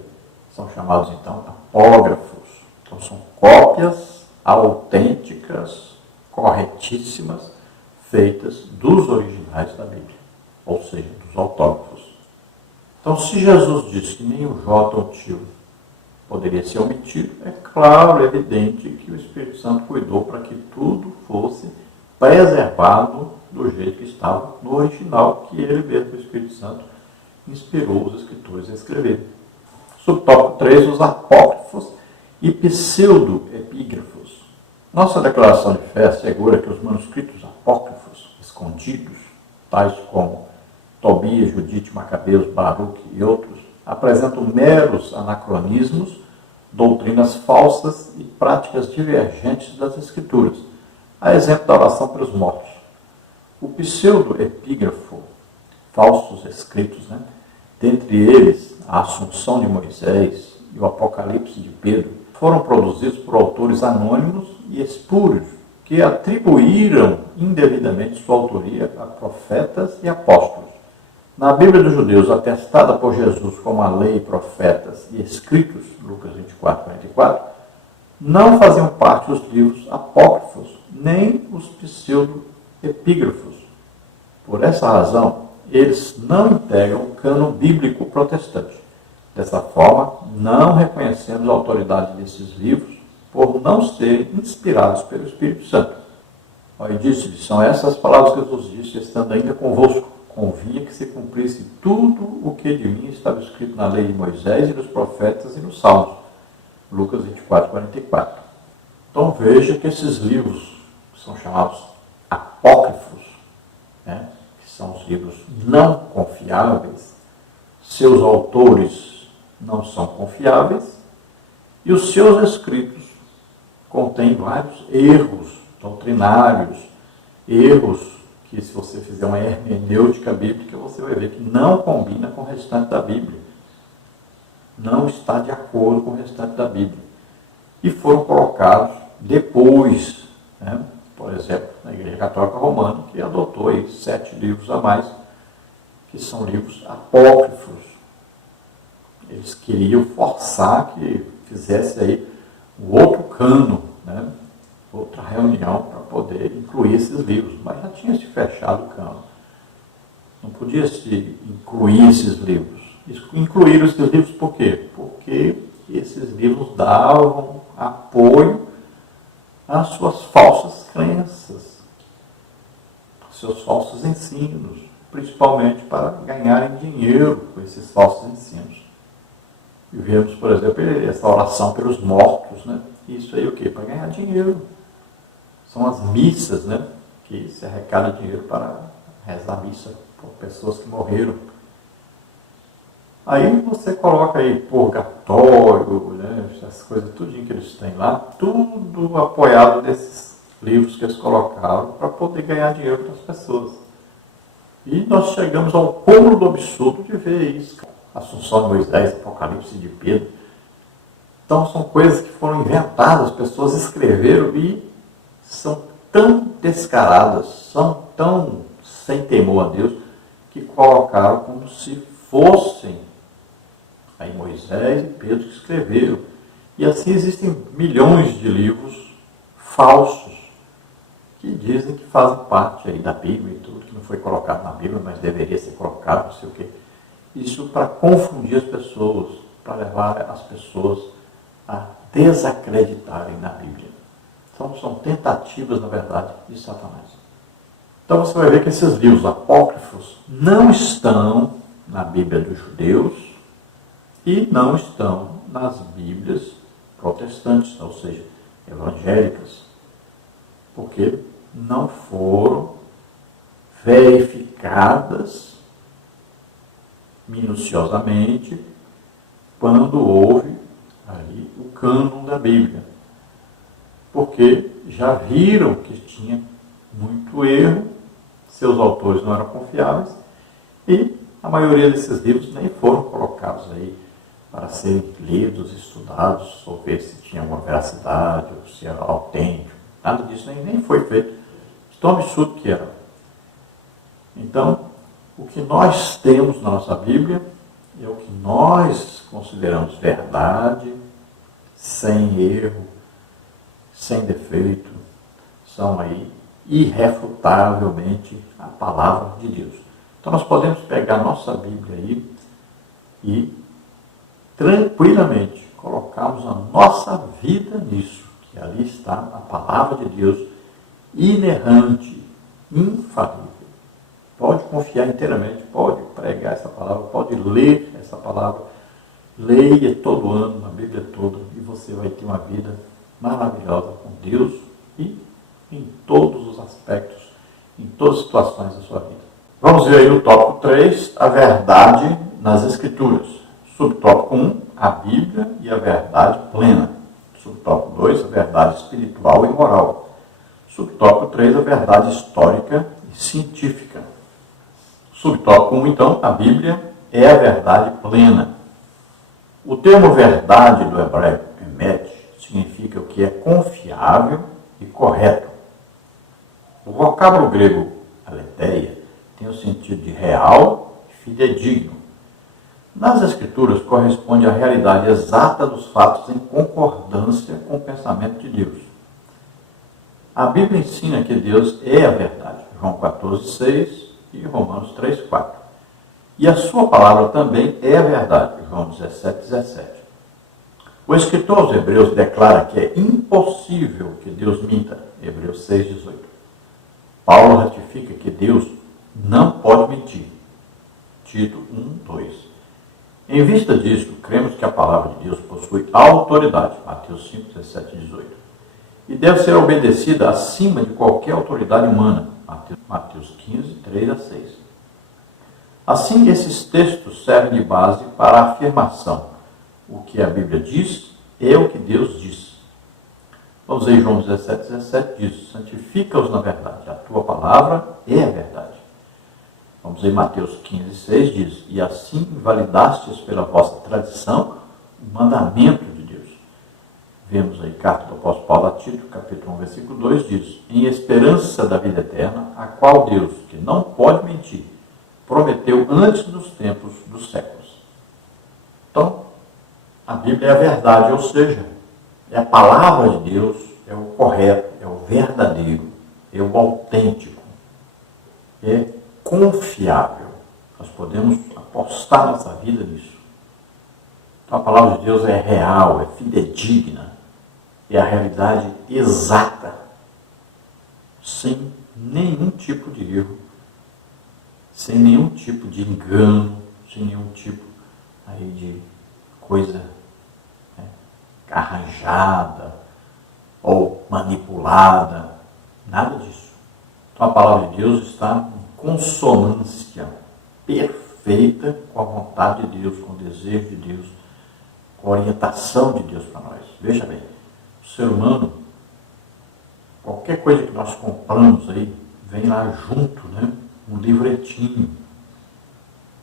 São chamados, então, apógrafos. Então, são cópias autênticas, corretíssimas, feitas dos originais da Bíblia, ou seja, dos autógrafos. Então, se Jesus disse que nem o J ou o tio poderia ser omitido, é claro, é evidente que o Espírito Santo cuidou para que tudo fosse preservado do jeito que estava no original, que ele mesmo, o Espírito Santo, inspirou os escritores a escrever. Subtópico 3, os apócrifos e pseudo-epígrafos. Nossa declaração de fé assegura que os manuscritos apócrifos escondidos, tais como Tobias, Judite, Macabeus, Baruque e outros, apresentam meros anacronismos, doutrinas falsas e práticas divergentes das Escrituras, a exemplo da oração pelos mortos. O pseudo-epígrafo, falsos escritos, dentre eles a Assunção de Moisés e o Apocalipse de Pedro, foram produzidos por autores anônimos e espúrios, que atribuíram indevidamente sua autoria a profetas e apóstolos. Na Bíblia dos Judeus, atestada por Jesus como a lei, profetas e escritos, Lucas 24, 44, não faziam parte os livros apócrifos, nem os pseudo-epígrafos. Por essa razão, eles não integram o cânon bíblico protestante. Dessa forma, não reconhecemos a autoridade desses livros por não serem inspirados pelo Espírito Santo. E disse-lhe, são essas palavras que Jesus disse, estando ainda convosco. Convinha que se cumprisse tudo o que de mim estava escrito na lei de Moisés e nos profetas e nos salmos. Lucas 24, 44. Então veja que esses livros, que são chamados apócrifos, que são os livros não confiáveis, seus autores não são confiáveis e os seus escritos contêm vários erros doutrinários, erros que, se você fizer uma hermenêutica bíblica, você vai ver que não combina com o restante da Bíblia. Não está de acordo com o restante da Bíblia. E foram colocados depois, por exemplo, na Igreja Católica Romana, que adotou aí 7 livros a mais, que são livros apócrifos. Eles queriam forçar que fizesse aí um outro cânon, outra reunião para poder incluir esses livros, mas já tinha se fechado o cânon. Não podia se incluir esses livros. Incluíram esses livros por quê? Porque esses livros davam apoio às suas falsas crenças, aos seus falsos ensinos, principalmente para ganharem dinheiro com esses falsos ensinos. E vemos, por exemplo, essa oração pelos mortos, Isso aí o quê? Para ganhar dinheiro. São as missas, que se arrecada dinheiro para rezar missa por pessoas que morreram. Aí você coloca aí purgatório, essas coisas, tudinho que eles têm lá, tudo apoiado nesses livros que eles colocaram para poder ganhar dinheiro das pessoas. E nós chegamos ao cúmulo do absurdo de ver isso. Assunção de Moisés, Apocalipse de Pedro. Então são coisas que foram inventadas, as pessoas escreveram e são tão descaradas, são tão sem temor a Deus, que colocaram como se fossem aí Moisés e Pedro que escreveram. E assim existem milhões de livros falsos que dizem que fazem parte aí da Bíblia e tudo, que não foi colocado na Bíblia, mas deveria ser colocado, não sei o quê. Isso para confundir as pessoas, para levar as pessoas a desacreditarem na Bíblia. Então, são tentativas, na verdade, de Satanás. Então, você vai ver que esses livros apócrifos não estão na Bíblia dos judeus e não estão nas Bíblias protestantes, ou seja, evangélicas, porque não foram verificadas minuciosamente quando houve ali o cânon da Bíblia. Porque já viram que tinha muito erro, seus autores não eram confiáveis e a maioria desses livros nem foram colocados aí para serem lidos, estudados, ou ver se tinha alguma veracidade, ou se era autêntico. Nada disso nem foi feito. Tão absurdo que era. Então, o que nós temos na nossa Bíblia é o que nós consideramos verdade, sem erro, sem defeito, são aí irrefutavelmente a palavra de Deus. Então nós podemos pegar a nossa Bíblia aí e tranquilamente colocarmos a nossa vida nisso, que ali está a palavra de Deus inerrante, infalível. Pode confiar inteiramente, pode pregar essa palavra, pode ler essa palavra, leia todo ano, a Bíblia toda, e você vai ter uma vida maravilhosa com Deus e em todos os aspectos, em todas as situações da sua vida. Vamos ver aí no tópico 3, a verdade nas Escrituras. Subtópico 1, a Bíblia e a verdade plena. Subtópico 2, a verdade espiritual e moral. Subtópico 3, a verdade histórica e científica. Subtópico 1, então, a Bíblia é a verdade plena. O termo verdade do hebraico, emet, significa o que é confiável e correto. O vocábulo grego aletheia tem o sentido de real e fidedigno. Nas Escrituras corresponde à realidade exata dos fatos em concordância com o pensamento de Deus. A Bíblia ensina que Deus é a verdade, João 14,6 e Romanos 3,4. E a sua palavra também é a verdade, João 17,17. O escritor aos Hebreus declara que é impossível que Deus minta, Hebreus 6,18. Paulo ratifica que Deus não pode mentir, Tito 1,2. Em vista disso, cremos que a palavra de Deus possui autoridade, Mateus 5, 17 e 18, e deve ser obedecida acima de qualquer autoridade humana, Mateus 15, 3 a 6. Assim, esses textos servem de base para a afirmação: o que a Bíblia diz é o que Deus diz. Vamos ver João 17, 17 diz: santifica-os na verdade, a tua palavra é a verdade. Vamos ver Mateus 15, 6 diz: e assim invalidastes pela vossa tradição o mandamento de Deus. Vemos aí carta do apóstolo Paulo a Tito, capítulo 1, versículo 2 diz: em esperança da vida eterna, a qual Deus, que não pode mentir, prometeu antes dos tempos dos séculos. Então, a Bíblia é a verdade, ou seja, é a palavra de Deus, é o correto, é o verdadeiro, é o autêntico, é confiável. Nós podemos apostar nossa vida nisso. Então, a palavra de Deus é real, é fidedigna, é a realidade exata, sem nenhum tipo de erro, sem nenhum tipo de engano, sem nenhum tipo aí de coisa arranjada ou manipulada, nada disso. Então a palavra de Deus está em consonância perfeita com a vontade de Deus, com o desejo de Deus, com a orientação de Deus para nós. Veja bem, o ser humano, qualquer coisa que nós compramos aí, vem lá junto, né? Um livretinho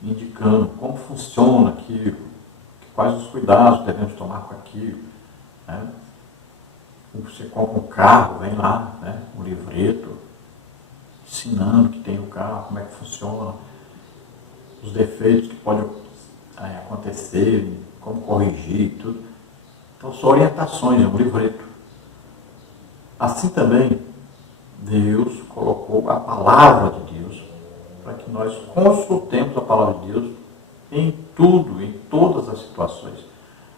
indicando como funciona aquilo, quais os cuidados devemos tomar com aquilo. Né? Você compra um carro, vem lá, né? Um livreto ensinando que tem o carro, como é que funciona, os defeitos que podem acontecer, como corrigir e tudo. Então são orientações, é um livreto. Assim também, Deus colocou a palavra de Deus para que nós consultemos a palavra de Deus em tudo, em todas as situações.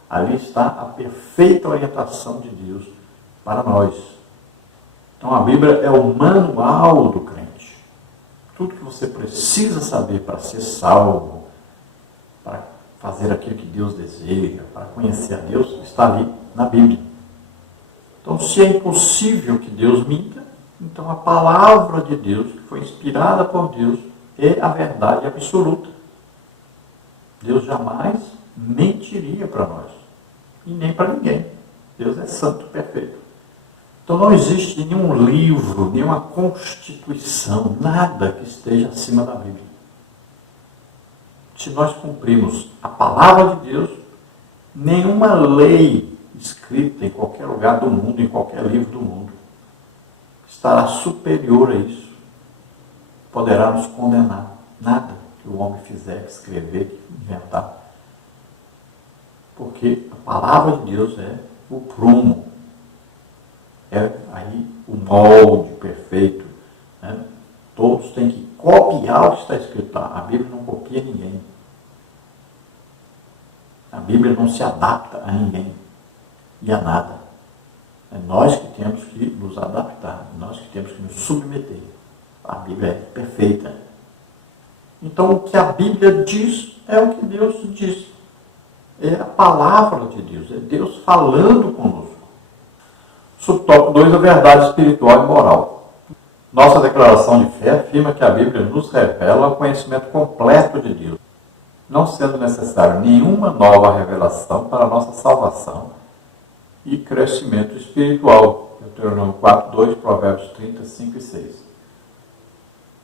Ali está a perfeita orientação de Deus para nós. Então a Bíblia é o manual do crente. Tudo que você precisa saber para ser salvo, para fazer aquilo que Deus deseja, para conhecer a Deus, está ali na Bíblia. Então, se é impossível que Deus minta, então a palavra de Deus, que foi inspirada por Deus, é a verdade absoluta. Deus jamais mentiria para nós, e nem para ninguém. Deus é santo, perfeito. Então não existe nenhum livro, nenhuma constituição, nada que esteja acima da Bíblia. Se nós cumprirmos a palavra de Deus, nenhuma lei escrita em qualquer lugar do mundo, em qualquer livro do mundo, estará superior a isso. Poderá nos condenar. Nada que o homem fizer, que escrever, que inventar. Porque a palavra de Deus é o prumo. É aí o molde perfeito. Né? Todos têm que copiar o que está escrito lá. A Bíblia não copia ninguém. A Bíblia não se adapta a ninguém e a nada. É nós que temos que nos adaptar, nós que temos que nos submeter. A Bíblia é perfeita. Então, o que a Bíblia diz é o que Deus diz. É a palavra de Deus, é Deus falando conosco. Subtópico 2, a verdade espiritual e moral. Nossa declaração de fé afirma que a Bíblia nos revela o conhecimento completo de Deus, não sendo necessário nenhuma nova revelação para a nossa salvação e crescimento espiritual. Deuteronômio 4, 2, Provérbios 30, 5 e 6.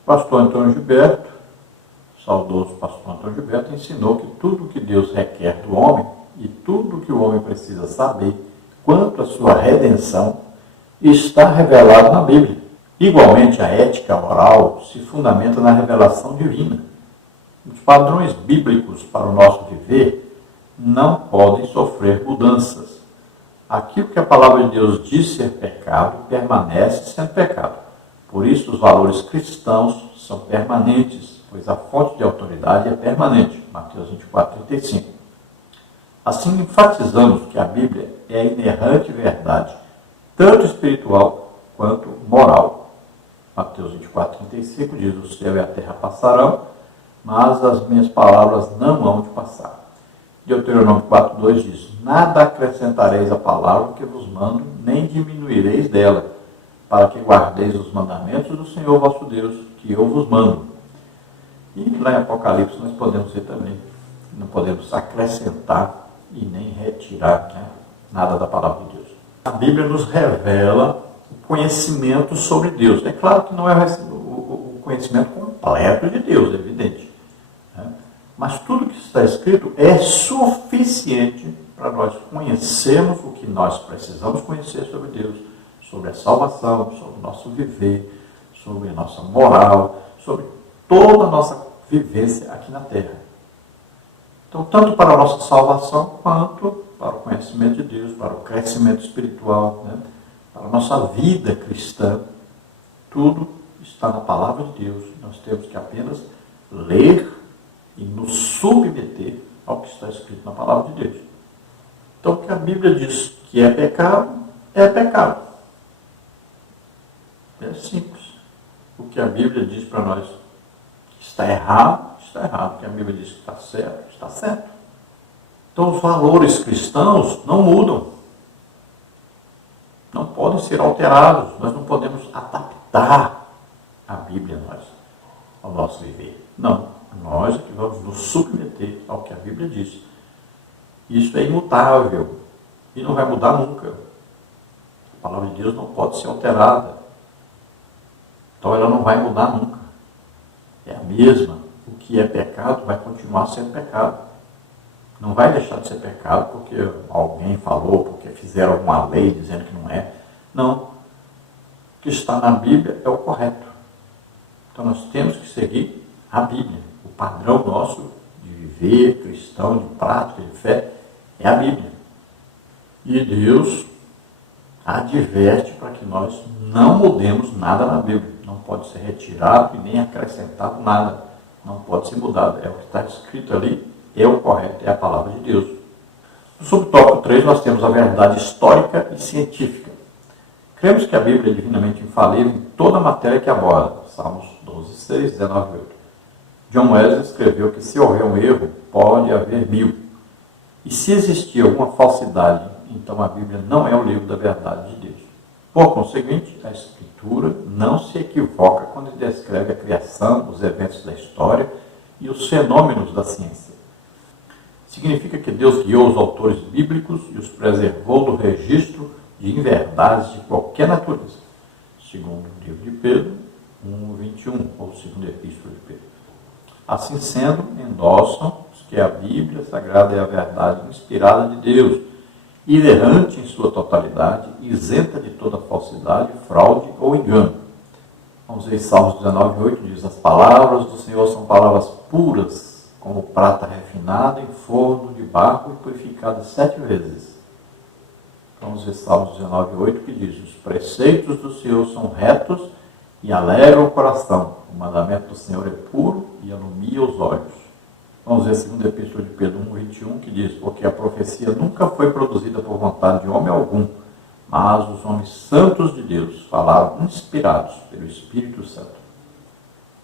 Pastor Antônio Gilberto, saudoso pastor Antônio Gilberto, ensinou que tudo que Deus requer do homem e tudo que o homem precisa saber quanto à sua redenção está revelado na Bíblia. Igualmente, a ética moral se fundamenta na revelação divina. Os padrões bíblicos para o nosso viver não podem sofrer mudanças. Aquilo que a palavra de Deus diz ser pecado, permanece sendo pecado. Por isso, os valores cristãos são permanentes, pois a fonte de autoridade é permanente. Mateus 24, 35. Assim, enfatizamos que a Bíblia é a inerrante verdade, tanto espiritual quanto moral. Mateus 24, 35 diz: o céu e a terra passarão, mas as minhas palavras não hão de passar. Deuteronômio 4, 2 diz: nada acrescentareis à palavra que vos mando, nem diminuireis dela, para que guardeis os mandamentos do Senhor vosso Deus, que eu vos mando. E lá em Apocalipse nós podemos ver também, não podemos acrescentar e nem retirar, né, nada da palavra de Deus. A Bíblia nos revela o conhecimento sobre Deus. É claro que não é o conhecimento completo de Deus, é evidente, né? Mas tudo que está escrito é suficiente para nós conhecermos o que nós precisamos conhecer sobre Deus, sobre a salvação, sobre o nosso viver, sobre a nossa moral, sobre toda a nossa vivência aqui na Terra. Então, tanto para a nossa salvação, quanto para o conhecimento de Deus, para o crescimento espiritual, né? Para a nossa vida cristã, tudo está na palavra de Deus. Nós temos que apenas ler e nos submeter ao que está escrito na palavra de Deus. Então, o que a Bíblia diz que é pecado, é pecado. É simples. O que a Bíblia diz para nós que está errado, está errado. O que a Bíblia diz que está certo, está certo. Então, os valores cristãos não mudam. Não podem ser alterados. Nós não podemos adaptar a Bíblia ao nosso viver. Não. Nós é que vamos nos submeter ao que a Bíblia diz. Isso é imutável e não vai mudar nunca. A palavra de Deus não pode ser alterada. Então ela não vai mudar nunca. É a mesma. O que é pecado vai continuar sendo pecado. Não vai deixar de ser pecado porque alguém falou, porque fizeram alguma lei dizendo que não é. Não. O que está na Bíblia é o correto. Então nós temos que seguir a Bíblia. O padrão nosso de viver cristão, de prática, de fé, é a Bíblia. E Deus adverte para que nós não mudemos nada na Bíblia. Não pode ser retirado e nem acrescentado nada. Não pode ser mudado. É o que está escrito ali, é o correto, é a palavra de Deus. No subtópico 3, nós temos a verdade histórica e científica. Cremos que a Bíblia é divinamente infalível em toda a matéria que aborda. Salmos 12, 6, 19, 8. John Wesley escreveu que se houver um erro, pode haver 1000. E se existir alguma falsidade, então a Bíblia não é o livro da verdade de Deus. Por conseguinte, a Escritura não se equivoca quando descreve a criação, os eventos da história e os fenômenos da ciência. Significa que Deus guiou os autores bíblicos e os preservou do registro de inverdades de qualquer natureza. Segundo o livro de Pedro 1:21, ou segundo epístola de Pedro. Assim sendo, endossam que a Bíblia Sagrada é a verdade inspirada de Deus, inerrante em sua totalidade, isenta de toda falsidade, fraude ou engano. Vamos ver Salmos 19:8, diz: as palavras do Senhor são palavras puras, como prata refinada em forno de barro e purificada 7 vezes. Vamos ver Salmos 19:8, que diz: os preceitos do Senhor são retos e alegram o coração. O mandamento do Senhor é puro e alumia os olhos. Vamos ver a segunda epístola de Pedro 1:21, que diz: porque a profecia nunca foi produzida por vontade de homem algum, mas os homens santos de Deus falaram inspirados pelo Espírito Santo.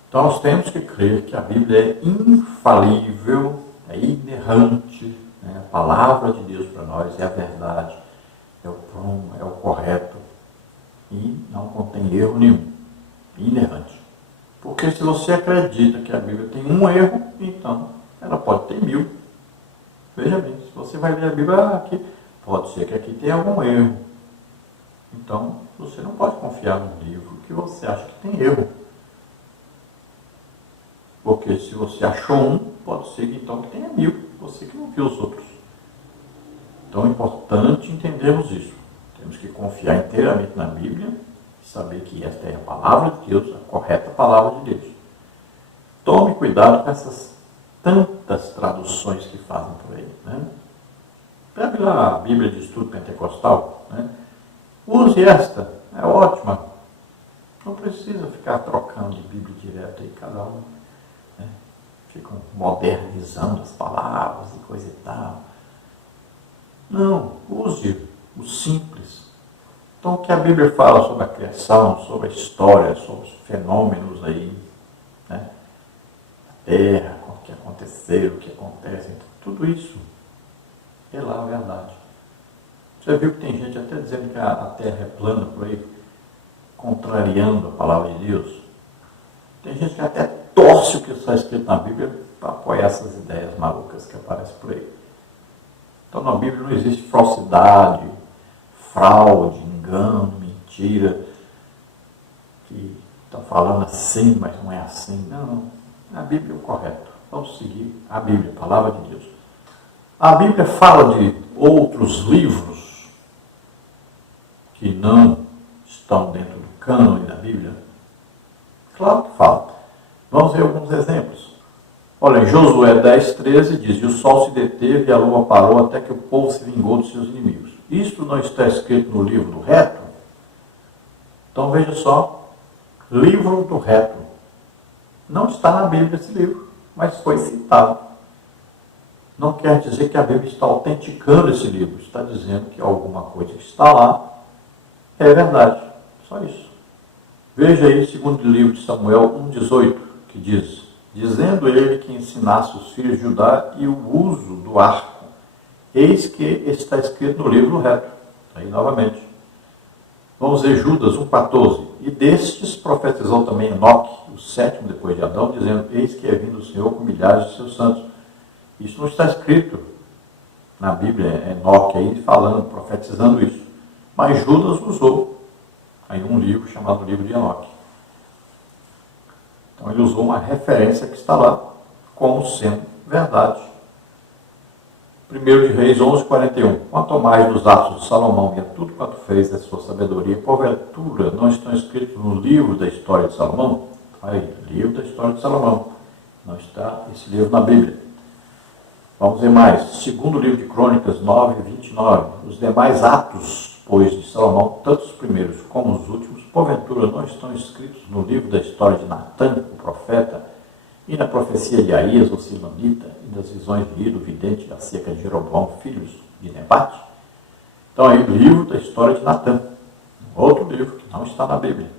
Então nós temos que crer que a Bíblia é infalível, é inerrante, né? A palavra de Deus para nós é a verdade, é o prumo, é o correto e não contém erro nenhum, inerrante. Porque se você acredita que a Bíblia tem um erro, então ela pode ter 1000. Veja bem, se você vai ler a Bíblia, aqui, pode ser que aqui tenha algum erro. Então, você não pode confiar num livro que você acha que tem erro. Porque se você achou um, pode ser que então que tenha 1000, você que não viu os outros. Então é importante entendermos isso. Temos que confiar inteiramente na Bíblia e saber que esta é a palavra de Deus, a correta palavra de Deus. Tome cuidado com essas tantas traduções que fazem por aí. Né? Pegue lá a Bíblia de Estudo Pentecostal. Né? Use esta, é ótima. Não precisa ficar trocando de Bíblia direto aí, cada um. Né? Ficam modernizando as palavras e coisa e tal. Não, use o simples. Então, o que a Bíblia fala sobre a criação, sobre a história, sobre os fenômenos aí, né? A Terra, o que aconteceu, o que acontece, então, tudo isso é lá a verdade. Você viu que tem gente até dizendo que a Terra é plana por aí, contrariando a palavra de Deus? Tem gente que até torce o que está escrito na Bíblia para apoiar essas ideias malucas que aparecem por aí. Então, na Bíblia não existe falsidade, fraude, engano, mentira, que estão falando assim, mas não é assim. Não, a Bíblia é o correto. Vamos seguir a Bíblia, a palavra de Deus. A Bíblia fala de outros livros que não estão dentro do cânone da Bíblia? Claro que fala. Vamos ver alguns exemplos. Olha, em Josué 10:13 diz: e o sol se deteve e a lua parou até que o povo se vingou dos seus inimigos. Isto não está escrito no livro do reto? Então veja só, livro do reto. Não está na Bíblia esse livro, mas foi citado. Não quer dizer que a Bíblia está autenticando esse livro, está dizendo que alguma coisa que está lá é verdade. Só isso. Veja aí, segundo livro de Samuel 1:18, que diz: dizendo ele que ensinasse os filhos de Judá e o uso do arco. Eis que está escrito no livro reto. Aí novamente. Vamos ver Judas 1:14. E destes profetizou também Enoque, o sétimo depois de Adão, dizendo: eis que é vindo o Senhor com milhares de seus santos. Isso não está escrito na Bíblia, Enoque aí falando, profetizando isso. Mas Judas usou aí um livro chamado Livro de Enoque. Então ele usou uma referência que está lá como sendo verdade. 1 de Reis 11:41. Quanto mais dos atos de Salomão e a tudo quanto fez da sua sabedoria, porventura não estão escritos no livro da história de Salomão? Aí, livro da história de Salomão. Não está esse livro na Bíblia. Vamos ver mais. Segundo livro de Crônicas 9:29. Os demais atos, pois, de Salomão, tanto os primeiros como os últimos, porventura não estão escritos no livro da história de Natã, o profeta, e na profecia de Aías, o Silonita, e das visões de Ido, vidente, acerca de Jeroboão, filhos de Nebate. Então aí, livro da história de Natã. Outro livro que não está na Bíblia.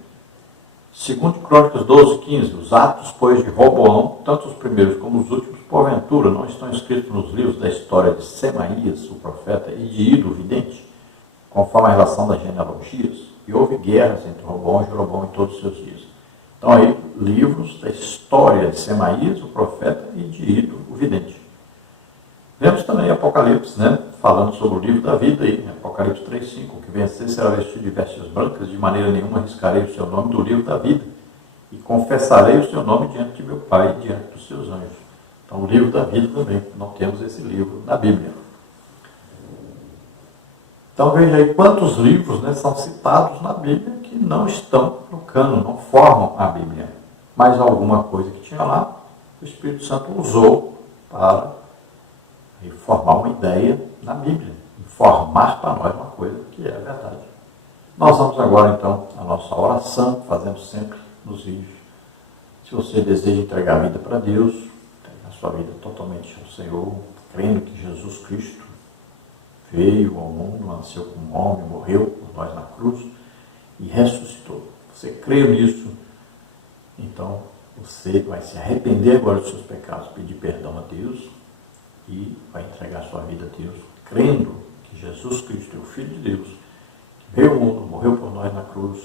Segundo Crônicas 12:15. Os atos, pois, de Roboão, tanto os primeiros como os últimos, porventura não estão escritos nos livros da história de Semaías, o profeta, e de Ido, vidente, conforme a relação das genealogias. E houve guerras entre Roboão e Jeroboão em todos os seus dias. Então aí, livros da história de Semaías, o profeta, e de Ido, o vidente. Vemos também Apocalipse, né? Falando sobre o livro da vida aí, Apocalipse 3:5, que vencer será vestido de vestes brancas, de maneira nenhuma arriscarei o seu nome do livro da vida, e confessarei o seu nome diante de meu Pai e diante dos seus anjos. Então, o livro da vida também, não temos esse livro na Bíblia. Então, veja aí quantos livros, né, são citados na Bíblia que não estão no cânone, não formam a Bíblia. Mas alguma coisa que tinha lá, o Espírito Santo usou para formar uma ideia na Bíblia, informar para nós uma coisa que é verdade. Nós vamos agora, então, a nossa oração, que fazemos sempre nos vídeos. Se você deseja entregar a vida para Deus, entregar a sua vida totalmente ao Senhor, crendo que Jesus Cristo veio ao mundo, nasceu como homem, morreu por nós na cruz e ressuscitou. Você crê nisso, então você vai se arrepender agora dos seus pecados, pedir perdão a Deus e vai entregar sua vida a Deus, crendo que Jesus Cristo é o Filho de Deus, que veio ao mundo, morreu por nós na cruz,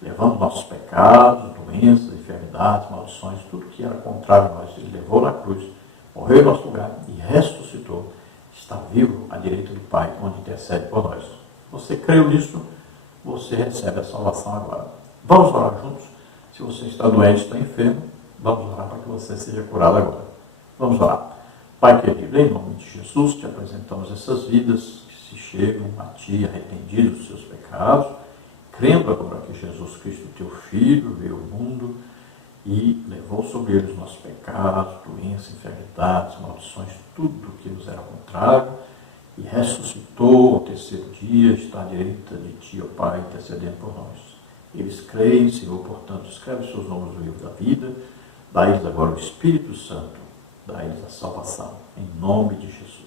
levando nossos pecados, doenças, enfermidades, maldições, tudo que era contrário a nós, ele levou na cruz, morreu em nosso lugar e ressuscitou. Está vivo à direita do Pai, onde intercede por nós. Você creu nisso, você recebe a salvação agora. Vamos orar juntos. Se você está doente, está enfermo, Vamos orar para que você seja curado agora. Vamos orar. Pai querido, em nome de Jesus, te apresentamos essas vidas que se chegam a Ti arrependidos dos seus pecados, crendo agora que Jesus Cristo, Teu Filho, veio ao mundo e levou sobre ele os nossos pecados, doenças, enfermidades, maldições, tudo que nos era contrário, e ressuscitou ao terceiro dia, está à direita de Ti, ó Pai, intercedendo por nós. Eles creem, Senhor, portanto, escreve seus nomes no livro da vida, dá-lhes agora o Espírito Santo, dá-lhes a salvação, em nome de Jesus.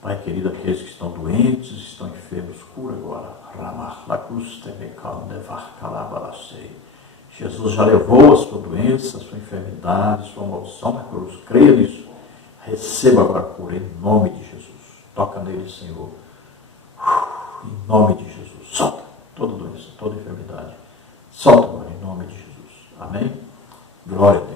Pai querido, aqueles que estão doentes, estão enfermos, cura agora. Jesus já levou a sua doença, a sua enfermidade, a sua maldição na cruz. Creia nisso. Receba agora a cura, em nome de Jesus. Toca nele, Senhor. Em nome de Jesus. Solta toda doença, toda enfermidade. Solta agora, em nome de Jesus. Amém? Glória a Deus.